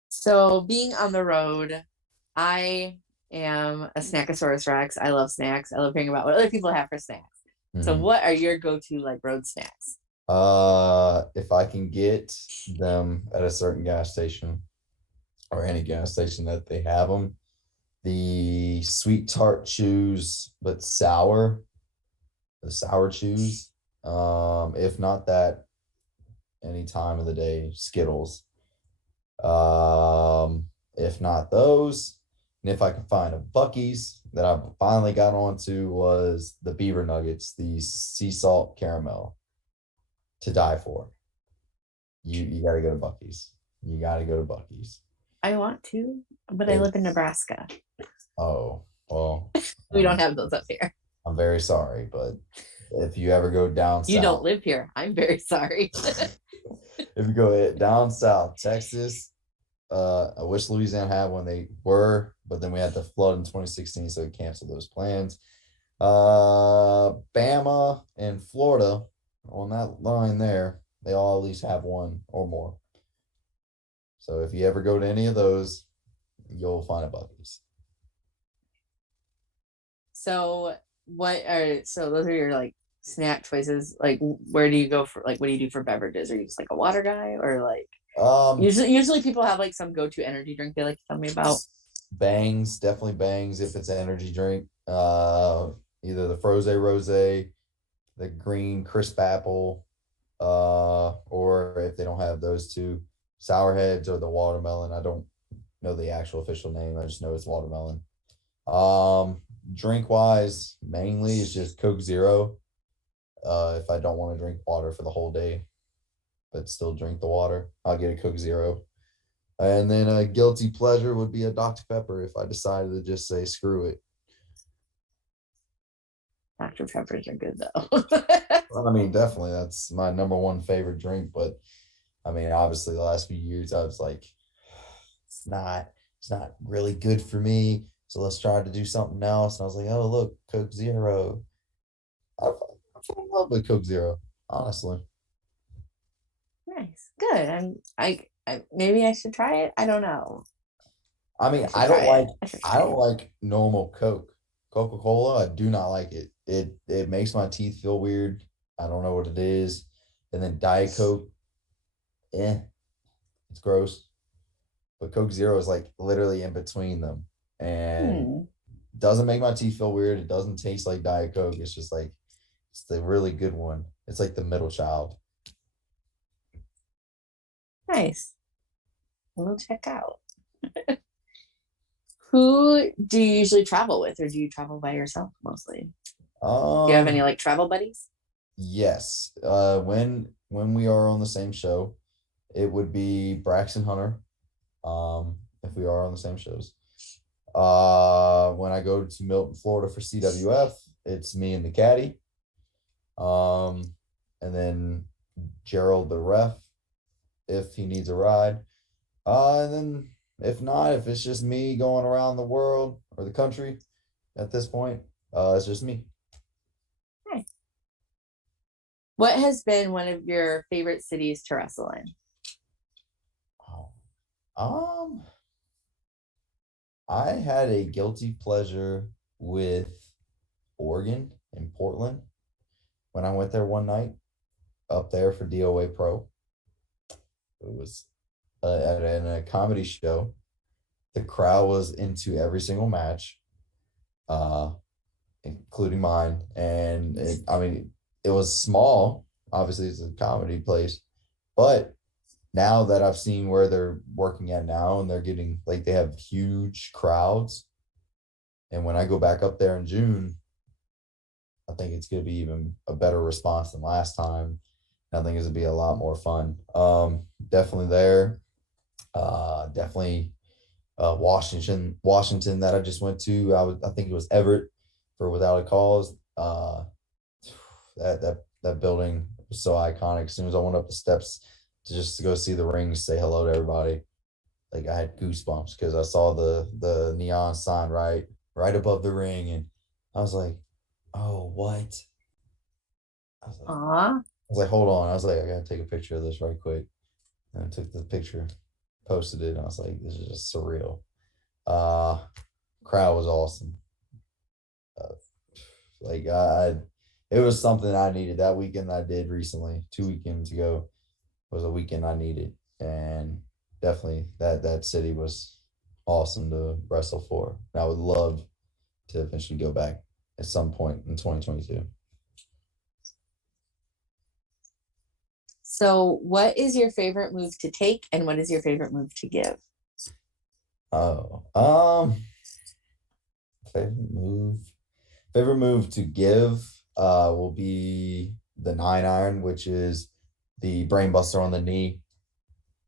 So being on the road, I am a snackosaurus rex. I love snacks. I love hearing about what other people have for snacks. So Mhm. what are your go-to like road snacks? If I can get them at a certain gas station or any gas station that they have them, the sweet tart chews, but sour, the sour chews. If not that, any time of the day, Skittles. If not those, and if I can find a Bucky's that I finally got onto was the Beaver Nuggets, the sea salt caramel to die for. You got to go to Bucky's. You got to go to Bucky's. I want to, but I live in It's Nebraska. oh well, We don't um, have those up here. I'm very sorry, but if you ever go down You don't south, live here. I'm very sorry. if you go down south, Texas, I wish Louisiana had when they were, but then we had the flood in 2016, so we canceled those plans. Bama and Florida on that line there, they all at least have one or more. So if you ever go to any of those, you'll find a Bucky's. So those are your like snack choices. Like where do you go for like what do you do for beverages? Are you just like a water guy or like Um, usually people have like some go-to energy drink they like to tell me about. Bangs, definitely Bangs if it's an energy drink. Either the Froze Rose, the green crisp apple, or if they don't have those two, Sour Heads or the watermelon. I don't know the actual official name. I just know it's watermelon. Um, Drink wise, mainly it's just Coke Zero. If I don't want to drink water for the whole day, but still drink the water, I'll get a Coke Zero. And then a guilty pleasure would be a Dr. Pepper if I decided to just say screw it. Dr. Peppers are good though. I mean, definitely that's my number one favorite drink. But I mean, obviously the last few years I was like, it's not it's not really good for me. So let's try to do something else. And I was like, oh look, Coke Zero. I fell in love with Coke Zero, honestly. Nice. Good. I maybe I should try it. I don't know. I I mean, should try it. I should I try don't it. like normal Coke. Coca-Cola, I do not like it. It makes my teeth feel weird. I don't know what it is. And then Diet Coke, eh, it's gross. But Coke Zero is like literally in between them. And Hmm. doesn't make my teeth feel weird. It doesn't taste like Diet Coke. It's just like it's the really good one. It's like the middle child. Nice. We'll check out. Who do you usually travel with, or do you travel by yourself mostly? Do you have any Um, like travel buddies? yes. When we are on the same show, it would be Braxton Hunter. If we are on the same shows. When I go to Milton, Florida for CWF, it's me and the caddy. Um, and then Gerald the ref if he needs a ride. And then if not, if it's just me going around the world or the country at this point, it's just me. Nice. What has been one of your favorite cities to wrestle in? Oh. Um, I had a guilty pleasure with Oregon in Portland when I went there one night up there for DOA Pro. It was at a comedy show. The crowd was into every single match, uh, including mine. And I mean, it was small. Obviously, it's a comedy place, but now that I've seen where they're working at now, and they're getting like they have huge crowds. And when I go back up there in June, I think it's going to be even a better response than last time. I think it's going to be a lot more fun. Definitely there. Definitely Washington that I just went to. I think it was Everett for Without a Cause. That building was so iconic. As soon as I went up the steps to go see the ring, say hello to everybody, like I had goosebumps because I saw the neon sign right above the ring, and I was like, oh, what? I was like, Aw, hold on. I was like, I gotta take a picture of this right quick. And I took the picture, posted it, and I was like, this is just surreal. Uh Crowd was awesome. Uh, like it was something I needed. That weekend I did recently, 2 weekends ago, was a weekend I needed. And definitely that city was awesome to wrestle for. And I would love to eventually go back at some point in 2022. so what is your favorite move to take, and what is your favorite move to give? Oh, favorite move. Favorite move to give will be the 9 iron, which is the brainbuster on the knee.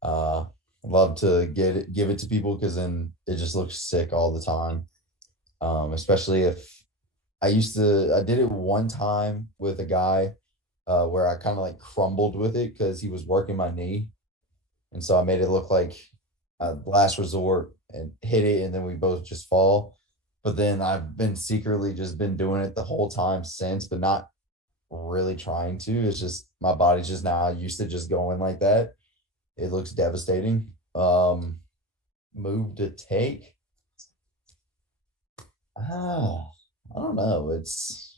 Uh Love to give it to people because then it just looks sick all the time. Especially if I did it one time with a guy where I kind of like crumbled with it because he was working my knee. And so I made it look like a last resort and hit it, and then we both just fall. But then I've been secretly just been doing it the whole time since, but not really trying to. It's just my body's just now used to just going like that. It looks devastating. Move to take. Ah, I don't know. It's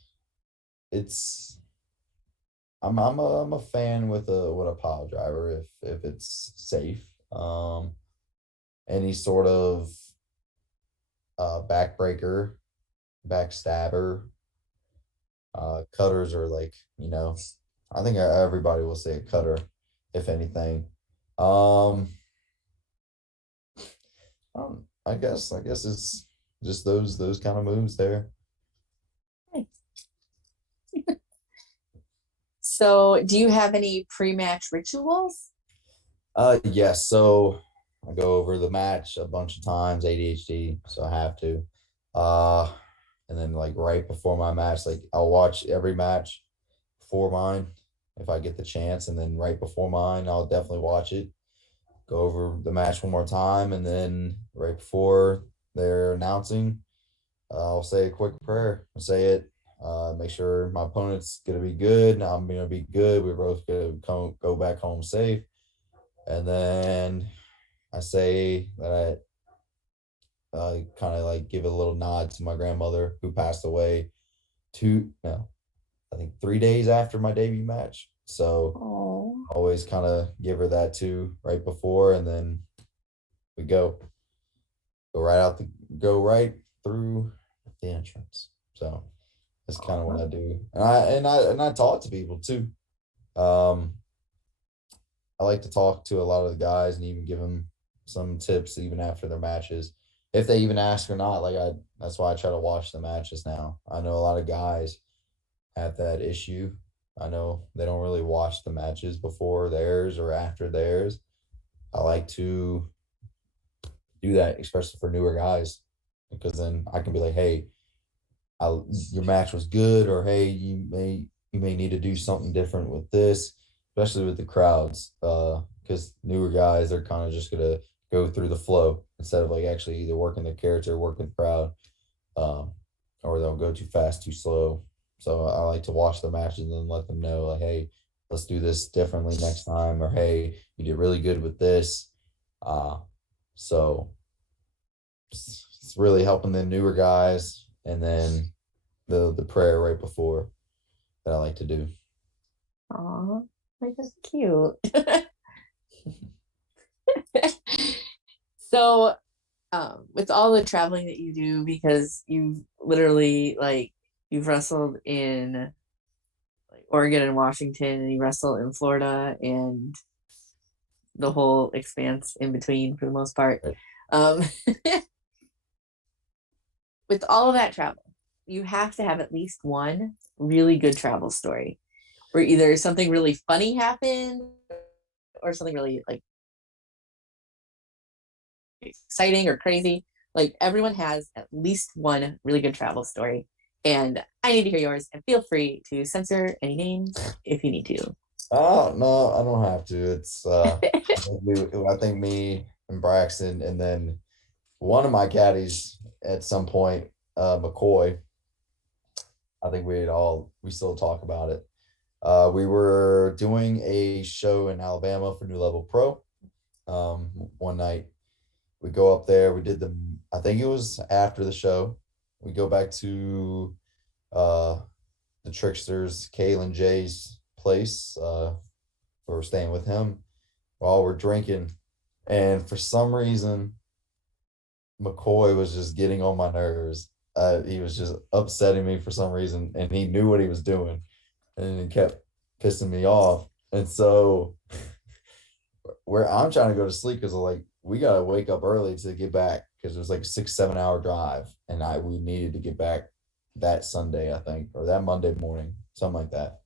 I'm a fan with a pile driver if it's safe. Any sort of backbreaker, backstabber, cutters are like, I think everybody will say a cutter, if anything. Um, I guess it's just those kind of moves there. So do you have any pre-match rituals? Yes. So I go over the match a bunch of times, ADHD, so I have to. Uh, and then like right before my match, like I'll watch every match before mine if I get the chance, and then right before mine, I'll definitely watch it. Go over the match one more time, and then right before they're announcing, I'll say a quick prayer. I'll say it. Make sure my opponent's gonna be good. And I'm gonna be good. We're both gonna go back home safe. And then I say that I kind of like give a little nod to my grandmother who passed away no, I think 3 days after my debut match. So Oh, always kind of give her that too right before, and then we go right out the go right through the entrance. So that's kind of what I do. And I talk to people too. Um, I like to talk to a lot of the guys and even give them some tips even after their matches, if they even ask or not. That's why I try to watch the matches now. I know a lot of guys have that issue. I know they don't really watch the matches before theirs or after theirs. I like to do that, especially for newer guys, because then I can be like, hey, your match was good, or hey, you may need to do something different with this, especially with the crowds, because newer guys, they're kind of just gonna go through the flow instead of like actually either working their character or working the crowd, um, or they'll go too fast, too slow. So I like to watch the matches and then let them know like, hey, let's do this differently next time, or hey, you did really good with this. Uh, so it's really helping the newer guys, and then the prayer right before that I like to do. Aw, like that's cute. So, with all the traveling that you do, because you've literally like you've wrestled in like Oregon and Washington, and you wrestle in Florida and the whole expanse in between for the most part. Right. Um, with all of that travel, you have to have at least one really good travel story where either something really funny happened or something really like exciting or crazy. Like everyone has at least one really good travel story. And I need to hear yours, and feel free to censor any names if you need to. Oh no, I don't have to. It's I think me and Braxton, and then one of my caddies at some point, McCoy. I think we still talk about it. We were doing a show in Alabama for New Level Pro. One night we go up there. We did I think it was after the show. We go back to uh, the Tricksters, Kalen Jay's place. We're staying with him while we're drinking. And for some reason, McCoy was just getting on my nerves. He was just upsetting me for some reason, and he knew what he was doing, and he kept pissing me off. And so, where I'm trying to go to sleep because like we gotta wake up early to get back because it was like 6 7 hour drive, and we needed to get back that Sunday, I think, or that Monday morning, something like that.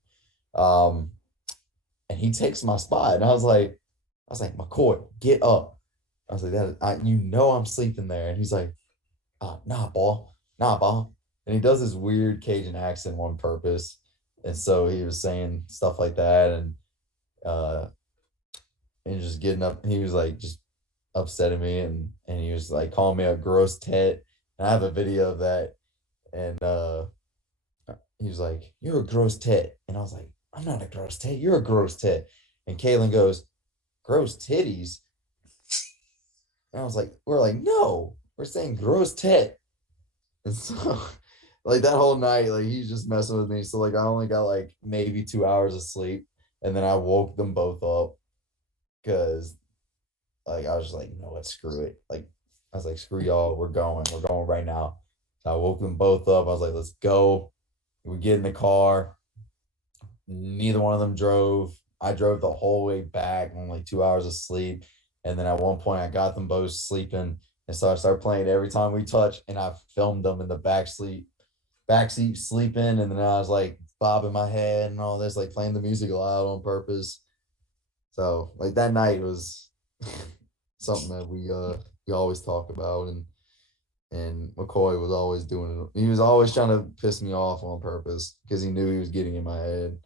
Um, and he takes my spot, and I was like, McCoy, get up. I was like, I'm sleeping there. And he's like, nah, ball. And he does this weird Cajun accent on purpose. And so he was saying stuff like that, uh and just getting up. He was like just upsetting me, and he was like calling me a gross tit. And I have a video of that. And he was like, "You're a gross tit." And I was like, "I'm not a gross tit. You're a gross tit." And Kaylin goes, "Gross titties." And I was like, we're like, no, we're saying gross tit. And so like that whole night, like he's just messing with me. So like I only got like maybe 2 hours of sleep. And then I woke them both up because like I was just like, you know what, screw it. Like I was like, screw y'all, we're going right now. So I woke them both up. I was like, let's go. We get in the car. Neither one of them drove. I drove the whole way back on like 2 hours of sleep. And then at one point, I got them both sleeping. And so I started playing Every Time We Touch, and I filmed them in the backseat sleeping. And then I was like bobbing my head and all this, like playing the music loud on purpose. So like that night was something that we always talk about. And McCoy was always doing it. He was always trying to piss me off on purpose because he knew he was getting in my head.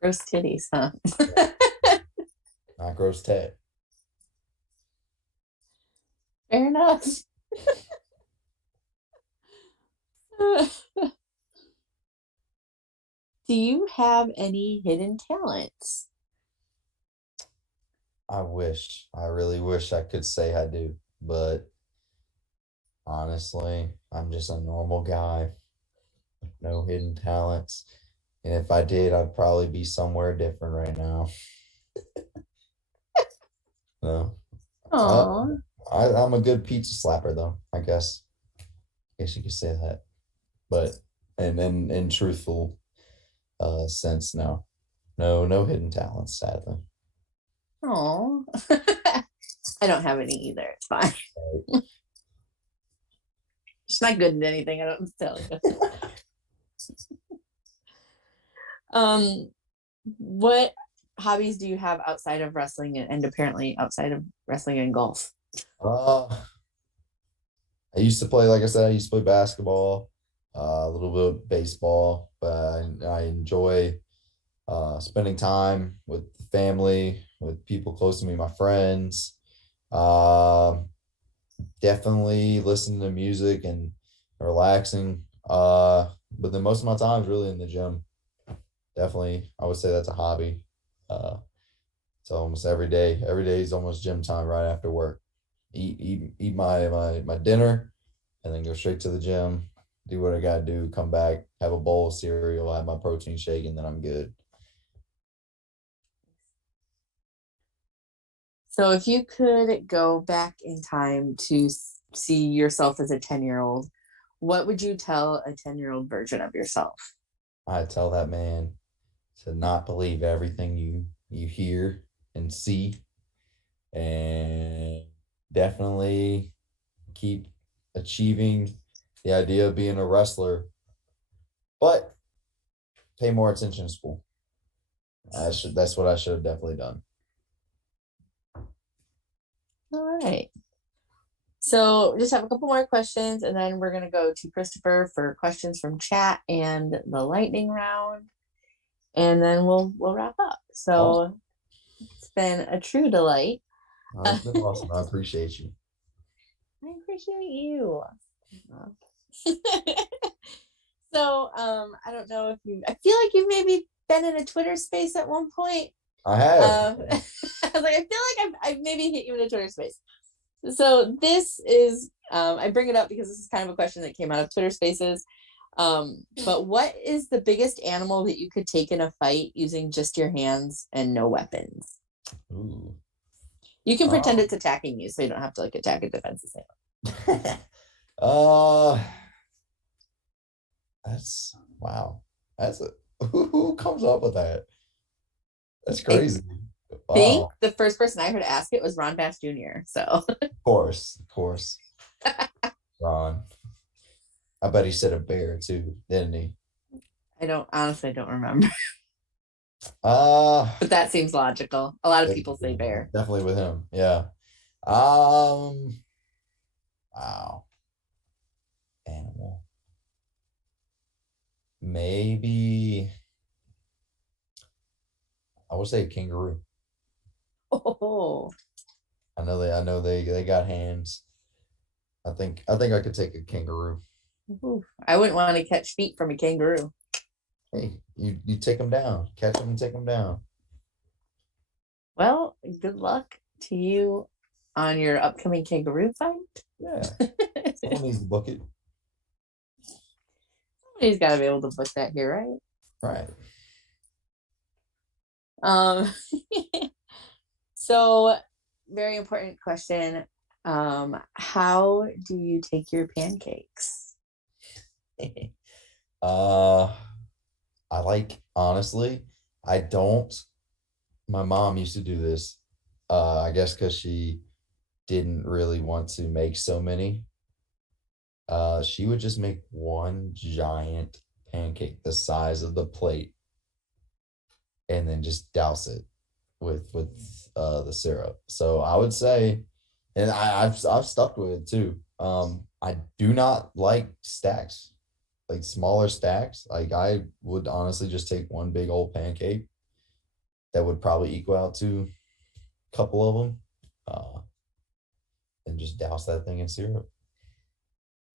Gross titties, huh? Not gross tat. Fair enough. Do you have any hidden talents? I wish. I really wish I could say I do, but honestly, I'm just a normal guy with no hidden talents. And if I did, I'd probably be somewhere different right now. No. Uh, Aw. I'm a good pizza slapper though, I guess. Guess you could say that. But and in truthful sense, no. No hidden talents, sadly. Oh, I don't have any either. It's fine. It's not good at anything. I don't tell you. Um, what hobbies do you have outside of wrestling and apparently outside of wrestling and golf? Uh I used to play, like I said, I used to play basketball, a little bit of baseball, but I enjoy spending time with family, with people close to me, my friends. Um, Definitely listening to music and relaxing. But then most of my time is really in the gym. Definitely, I would say that's a hobby. Uh, so almost every day. Every day is almost gym time right after work. Eat my dinner, and then go straight to the gym. Do what I gotta do. Come back, have a bowl of cereal, have my protein shake, and then I'm good. So if you could go back in time to see yourself as a 10-year-old, what would you tell a 10-year-old version of yourself? I tell that man to not believe everything you hear and see, and definitely keep achieving the idea of being a wrestler, but pay more attention to school. That's what I should have definitely done. All right. So just have a couple more questions and then we're going to go to Christopher for questions from chat and the lightning round. And then we'll wrap up. Awesome. So it's been a true delight. It's been awesome. I appreciate you. I appreciate you. So I don't know if I feel like you've maybe been in a Twitter space at one point. I have. I was like, I feel like I've maybe hit you in a Twitter space. So this is I bring it up because this is kind of a question that came out of Twitter spaces. But what is the biggest animal that you could take in a fight using just your hands and no weapons? Ooh. You can pretend Oh. it's attacking you, so you don't have to like attack a defensive animal. uh, that's wow. That's a who comes up with that? That's I crazy. think Wow. the first person I heard ask it was Ron Bass Jr. So Of course. Ron. I bet he said a bear too, didn't he? I don't remember. Uh But that seems logical. A lot of people say bear. definitely with him. Yeah. Um wow. Animal. Maybe I would say a kangaroo. Oh, I know they got hands. I think I could take a kangaroo. I wouldn't want to catch feet from a kangaroo. Hey, you take them down, catch them and take them down. Well, good luck to you on your upcoming kangaroo fight. Yeah, someone needs to book it. Somebody's got to be able to book that here, right? Right. Um, so very important question. How do you take your pancakes? uh, I like honestly, I don't. My mom used to do this. I guess because she didn't really want to make so many. She would just make one giant pancake the size of the plate and then just douse it with the syrup. So I would say, and I've stuck with it too. I do not like stacks, like smaller stacks. Like I would honestly just take one big old pancake that would probably equal out to a couple of them, and just douse that thing in syrup.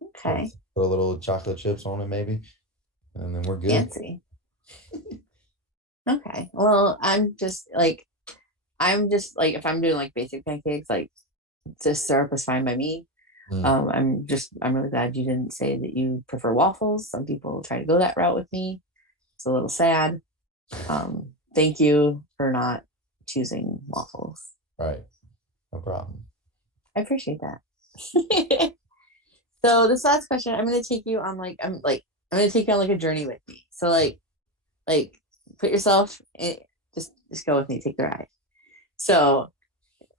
Okay, Put a little chocolate chips on it, maybe, and then we're good. fancy. Okay, well, I'm just like if I'm doing like basic pancakes, like just syrup is fine by me. Mm, I'm really glad you didn't say that you prefer waffles. Some people try to go that route with me. It's a little sad. Thank you for not choosing waffles. right, no problem. I appreciate that. So this last question, I'm gonna take you on I'm gonna take you on like a journey with me. So like put yourself in, just go with me, take the ride. So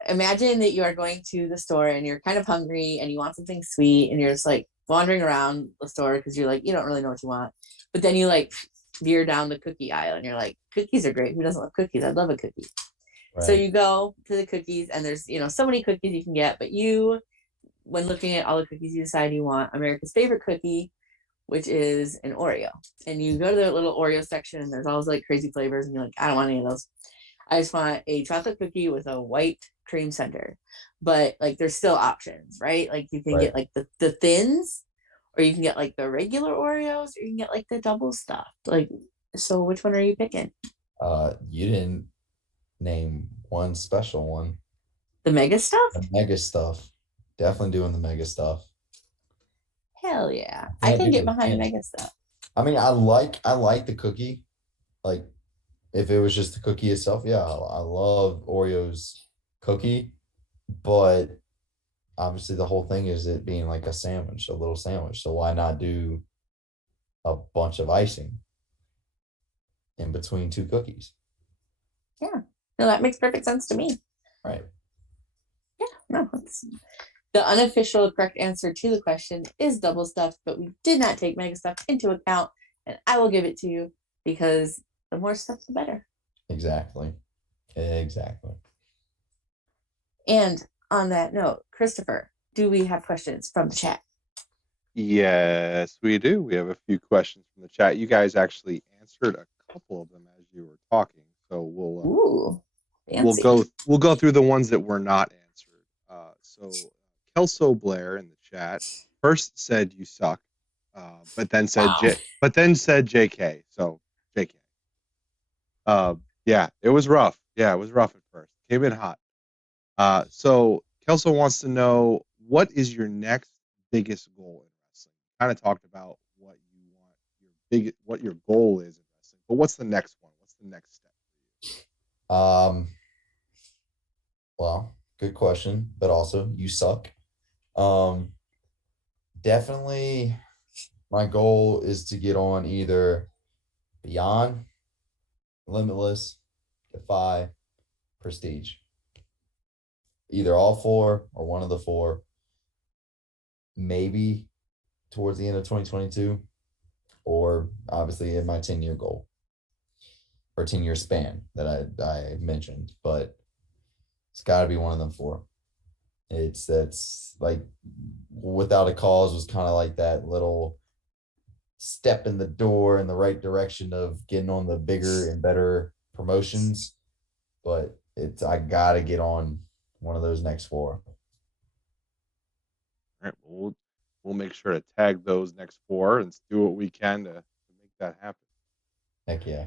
imagine that you are going to the store and you're kind of hungry and you want something sweet and you're just like wandering around the store because you're like you don't really know what you want, but then you like veer down the cookie aisle and you're like cookies are great. Who doesn't love cookies? I'd love a cookie. So Right. you go to the cookies and there's so many cookies you can get, but you when looking at all the cookies you decide you want America's favorite cookie, which is an Oreo. And you go to the little Oreo section and there's always like crazy flavors and you're like, I don't want any of those. I just want a chocolate cookie with a white cream center. But like there's still options, right? Like you can Right. get like the thins, or you can get like the regular Oreos, or you can get like the double stuffed. Like, so which one are you picking? You didn't name one special one. The mega The stuffed? mega stuff. Definitely doing the mega stuff. Hell yeah. I Can't can do get it. behind Can't. mega stuff. I mean, I like the cookie. Like if it was just the cookie itself, yeah, I love Oreo's cookie, but obviously the whole thing is it being like a sandwich, a little sandwich. So why not do a bunch of icing in between two cookies? Yeah. No, that makes perfect sense to me. Right. Yeah, no, the unofficial correct answer to the question is double stuffed, but we did not take mega stuff into account, and I will give it to you because the more stuff, the better. Exactly. Exactly. And on that note, Christopher, do we have questions from the chat? Yes, we do. We have a few questions from the chat. You guys actually answered a couple of them as you were talking, so Ooh, fancy. we'll go through the ones that were not answered. So Kelso Blair in the chat first said you suck, but then said Wow. JK. So JK. Yeah, it was rough. Yeah, it was rough at first. Came in hot. So Kelso wants to know, what is your next biggest goal in wrestling? Kind of talked about what you want what your goal is in wrestling, but what's the next one? What's the next step? Um, well, good question, but also you suck. Um, Definitely my goal is to get on either Beyond, Limitless, Defy, Prestige. Either all four or one of the four. Maybe towards the end of 2022, or obviously in my 10-year goal or 10-year span that I mentioned, but it's got to be one of them four. That's like Without a Cause was kind of like that little step in the door in the right direction of getting on the bigger and better promotions, but I gotta get on one of those next four. All right, we'll make sure to tag those next four and do what we can to make that happen. Heck yeah.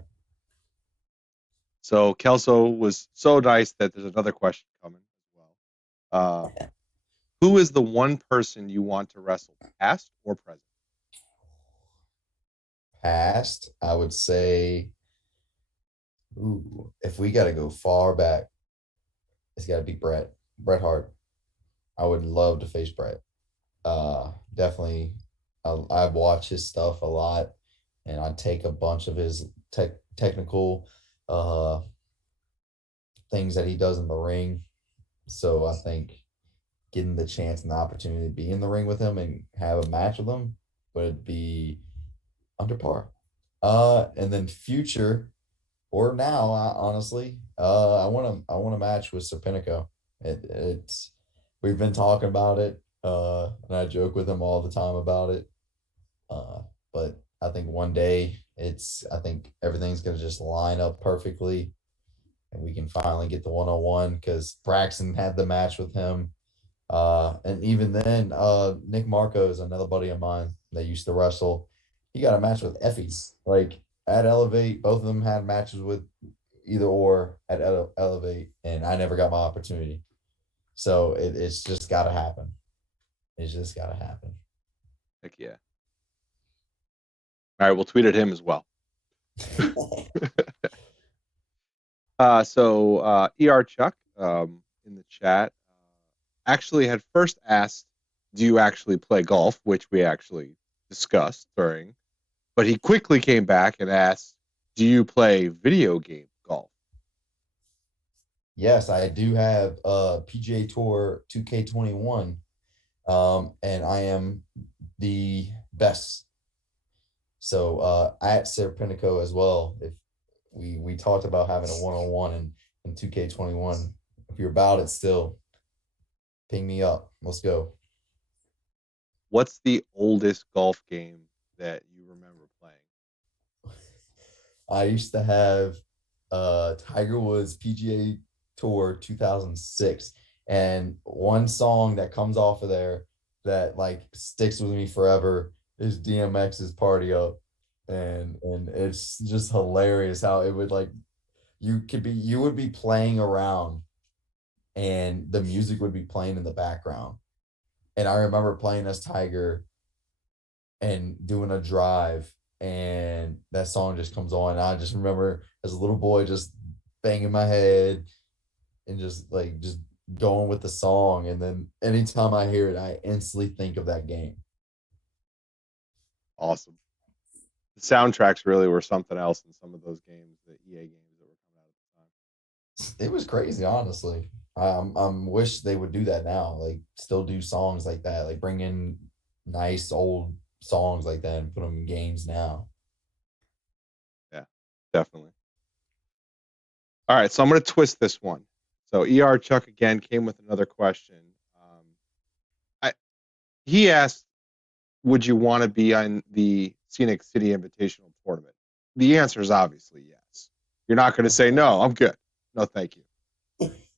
So Kelso was so nice that there's another question coming as well. Who is the one person you want to wrestle, past or present? Past, I would say, ooh, if we got to go far back, it's got to be Bret Hart. I would love to face Bret. Definitely, I watch his stuff a lot, and I take a bunch of his technical things that he does in the ring. So I think getting the chance and the opportunity to be in the ring with him and have a match with him would be under par. And then future or now, honestly, I want a match with Serpentico. It's We've been talking about it, and I joke with him all the time about it. But I think one day I think everything's gonna just line up perfectly, and we can finally get the 101 because Braxton had the match with him. And even then, Nick Marco is another buddy of mine that used to wrestle. He got a match with Effie. Like at Elevate, both of them had matches with either or at Elevate, and I never got my opportunity. So it's just got to happen. It's just got to happen. Heck yeah. All right, we'll tweet at him as well. So ER Chuck in the chat actually had first asked, do you actually play golf? Which we actually discussed during. But he quickly came back and asked, do you play video game golf? Yes, I do have PGA Tour 2K21, and I am the best. So at Serpentico as well. If we talked about having a one-on-one in 2K21. If you're about it still, ping me up. Let's go. What's the oldest golf game that you remember playing? I used to have Tiger Woods PGA Tour 2006, and one song that comes off of there that like sticks with me forever is DMX's Party Up. And it's just hilarious how it would like you would be playing around and the music would be playing in the background. And I remember playing as Tiger and doing a drive, and that song just comes on. And I just remember as a little boy just banging my head and just going with the song. And then anytime I hear it, I instantly think of that game. Awesome. The soundtracks really were something else in some of those games, the EA games that were coming out at the time. It was crazy, honestly. I wish they would do that now, like still do songs like that, like bring in nice old songs like that and put them in games now. Yeah, definitely. All right, so I'm going to twist this one. So ER Chuck again came with another question. He asked, would you want to be on the Scenic City Invitational Tournament? The answer is obviously yes. You're not going to say, no, I'm good. No, thank you.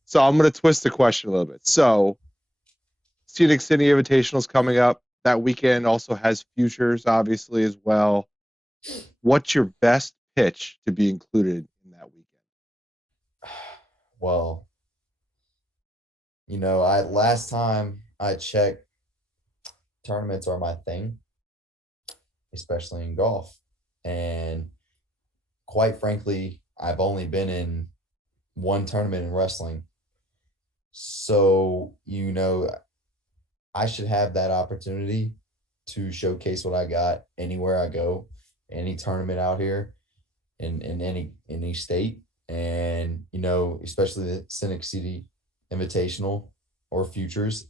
So I'm going to twist the question a little bit. So Scenic City Invitational is coming up. That weekend also has futures, obviously, as well. What's your best pitch to be included in that weekend? Well, I last time I checked, tournaments are my thing, especially in golf. And quite frankly, I've only been in one tournament in wrestling. So, I should have that opportunity to showcase what I got anywhere I go, any tournament out here in any state. And, especially the Cynic City Invitational or Futures.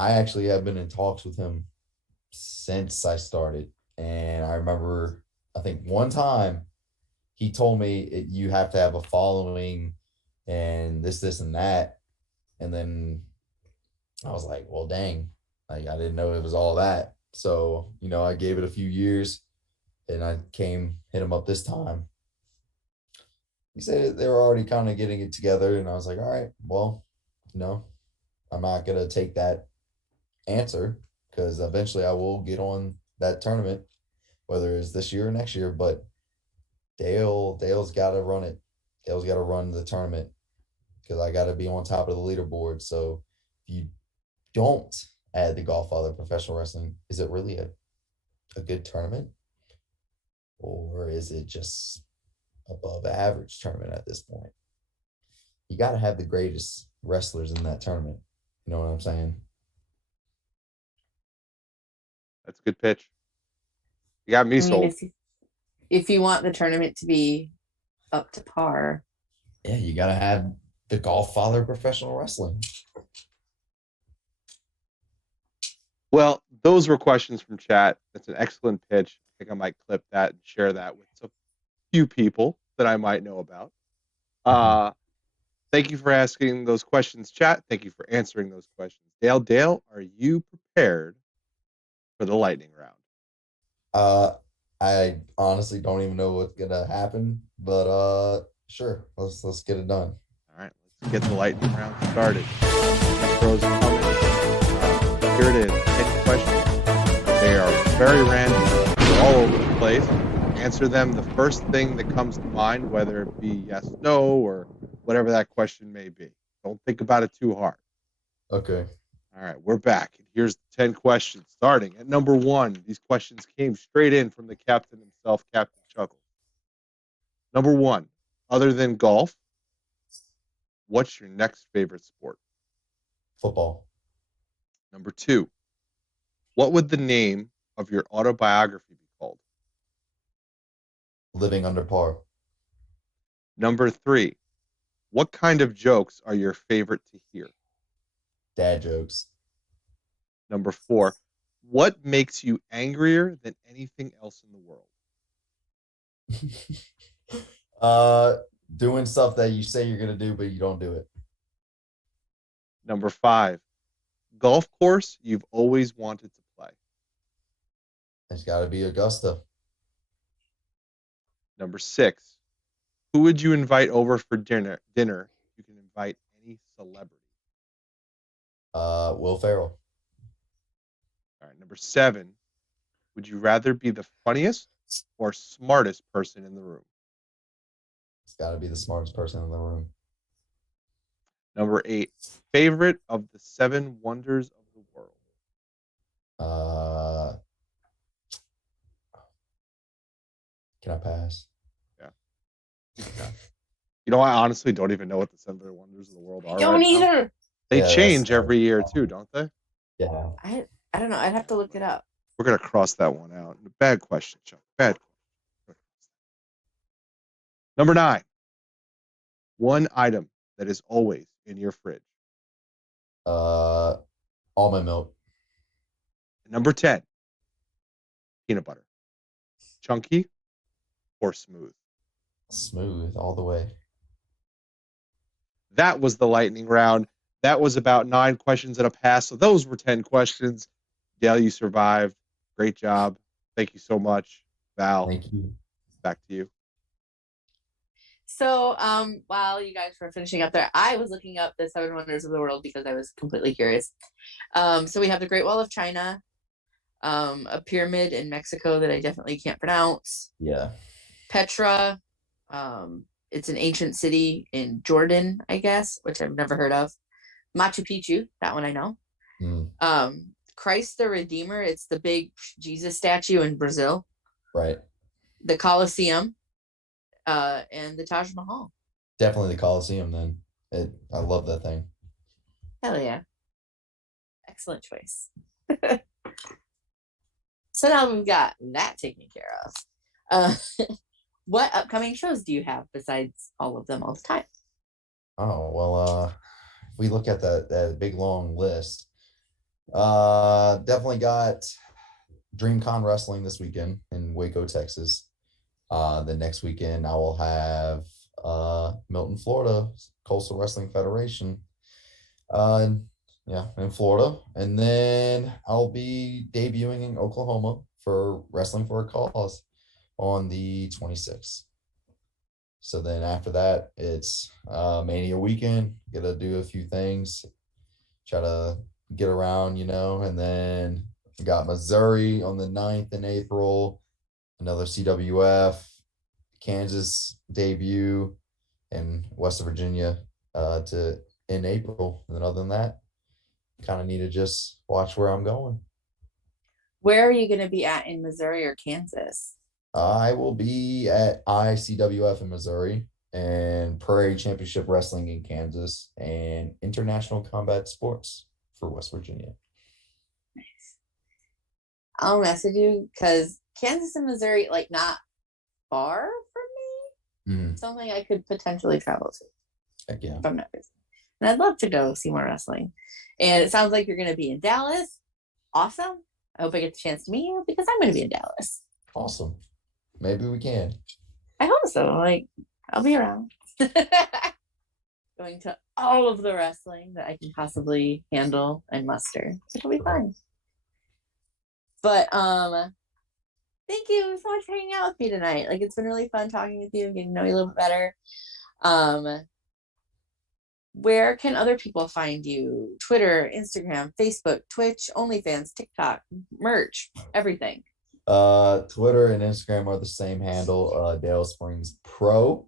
I actually have been in talks with him since I started. And I remember, I think one time he told me you have to have a following and this, and that. And then I was like, well, dang, like I didn't know it was all that. So, I gave it a few years and I hit him up this time. He said they were already kind of getting it together. And I was like, all right, well, I'm not going to take that answer because eventually I will get on that tournament, whether it's this year or next year. But Dale's got to run it. Dale's got to run the tournament because I got to be on top of the leaderboard. So if you don't add the Godfather Professional Wrestling, is it really a good tournament? Or is it just above average tournament at this point? You got to have the greatest wrestlers in that tournament. You know what I'm saying? That's a good pitch. You got me I mean, sold. if you want the tournament to be up to par. Yeah, you got to have the Godfather Professional Wrestling. Well, those were questions from chat. That's an excellent pitch. I think I might clip that and share that with a few people that I might know about. Thank you for asking those questions, chat. Thank you for answering those questions. Dale, are you prepared for the lightning round? I honestly don't even know what's gonna happen, but sure, let's get it done. All right, let's get the lightning round started. Pros are coming. Here it is. 10 questions. They are very random. They're all over the place. Answer them the first thing that comes to mind, whether it be yes, no, or whatever that question may be. Don't think about it too hard. Okay. All right, we're back. Here's the 10 questions. Starting at number 1. These questions came straight in from the captain himself, Captain Chuckles. Number 1, other than golf, what's your next favorite sport? Football. Number 2, what would the name of your autobiography be called? Living under par. Number 3, what kind of jokes are your favorite to hear? Dad jokes. Number 4, what makes you angrier than anything else in the world? Doing stuff that you say you're gonna do, but you don't do it. Number 5, golf course you've always wanted to play. It's got to be Augusta. Number 6, who would you invite over for dinner? You can invite any celebrity. Will Ferrell. All right. Number 7, would you rather be the funniest or smartest person in the room? It's got to be the smartest person in the room. Number 8, favorite of the 7 wonders of the world. Can I pass? Yeah. You know, I honestly don't even know what the 7 wonders of the world are. Don't right now. either. They Yeah, change that's- every year too, don't they? Yeah. I don't know. I'd have to look it up. We're gonna cross that one out. Bad question, Chuck. Bad question. Number 9, one item that is always in your fridge. Almond milk. Number 10, peanut butter. Chunky or smooth? Smooth all the way. That was the lightning round. That was about 9 questions and a pass. So those were 10 questions. Dale, you survived. Great job. Thank you so much. Val, Thank you. back to you. So while you guys were finishing up there, I was looking up the 7 wonders of the world because I was completely curious. So we have the Great Wall of China, a pyramid in Mexico that I definitely can't pronounce. Yeah. Petra, it's an ancient city in Jordan, I guess, which I've never heard of. Machu Picchu, that one I know. Christ the Redeemer, it's the big Jesus statue in Brazil. Right. The Colosseum, and the Taj Mahal. Definitely the Coliseum then. I love that thing. Hell yeah. Excellent choice. So now we've got that taken care of. What upcoming shows do you have besides all of them all the time? Oh, well, if we look at that big long list, definitely got DreamCon Wrestling this weekend in Waco, Texas. The next weekend I will have Milton, Florida, Coastal Wrestling Federation. In Florida. And then I'll be debuting in Oklahoma for Wrestling for a Cause on the 26th. So then after that, it's Mania weekend. Gotta do a few things, try to get around, and then got Missouri on the 9th in April, another CWF, Kansas debut, and West Virginia in April. And then other than that, kind of need to just watch where I'm going. Where are you going to be at in Missouri or Kansas? I will be at ICWF in Missouri and Prairie Championship Wrestling in Kansas and International Combat Sports for West Virginia. Nice. I'll message you because Kansas and Missouri, like, not far from me. Something I could potentially travel to. Heck yeah. If I'm not busy. And I'd love to go see more wrestling. And it sounds like you're going to be in Dallas. Awesome. I hope I get the chance to meet you because I'm going to be in Dallas. Awesome. Maybe we can. I hope so. Like, I'll be around. Going to all of the wrestling that I can possibly handle and muster. It'll be fun. But thank you so much for hanging out with me tonight. Like, it's been really fun talking with you and getting to know you a little bit better. Where can other people find you? Twitter, Instagram, Facebook, Twitch, OnlyFans, TikTok, merch, everything. Twitter and Instagram are the same handle, Dale Springs Pro.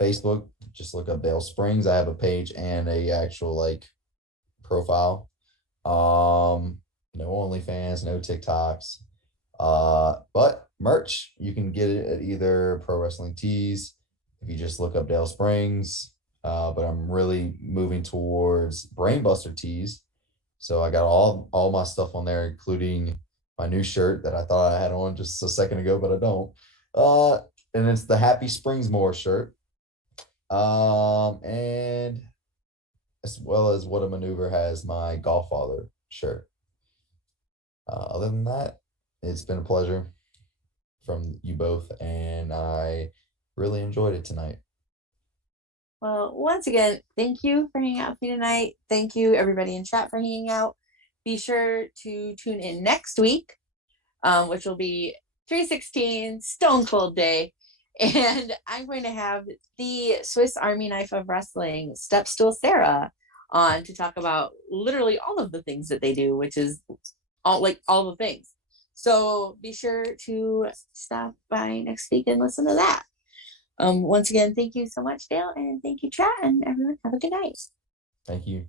Facebook, just look up Dale Springs. I have a page and a actual profile. No OnlyFans, no TikToks. But merch, you can get it at either Pro Wrestling Tees. If you just look up Dale Springs, but I'm really moving towards Brainbuster tees. So I got all my stuff on there, including my new shirt that I thought I had on just a second ago, but I don't. And it's the Happy Springsmore shirt. And as well as What a Maneuver has my Golffather shirt. Other than that, it's been a pleasure from you both, and I really enjoyed it tonight. Well, once again, thank you for hanging out with me tonight. Thank you, everybody in chat, for hanging out. Be sure to tune in next week, which will be 316 Stone Cold Day. And I'm going to have the Swiss Army Knife of Wrestling, Stepstool Sarah, on to talk about literally all of the things that they do, which is all the things. So be sure to stop by next week and listen to that. Once again, thank you so much, Dale, and thank you, chat, and everyone have a good night. Thank you.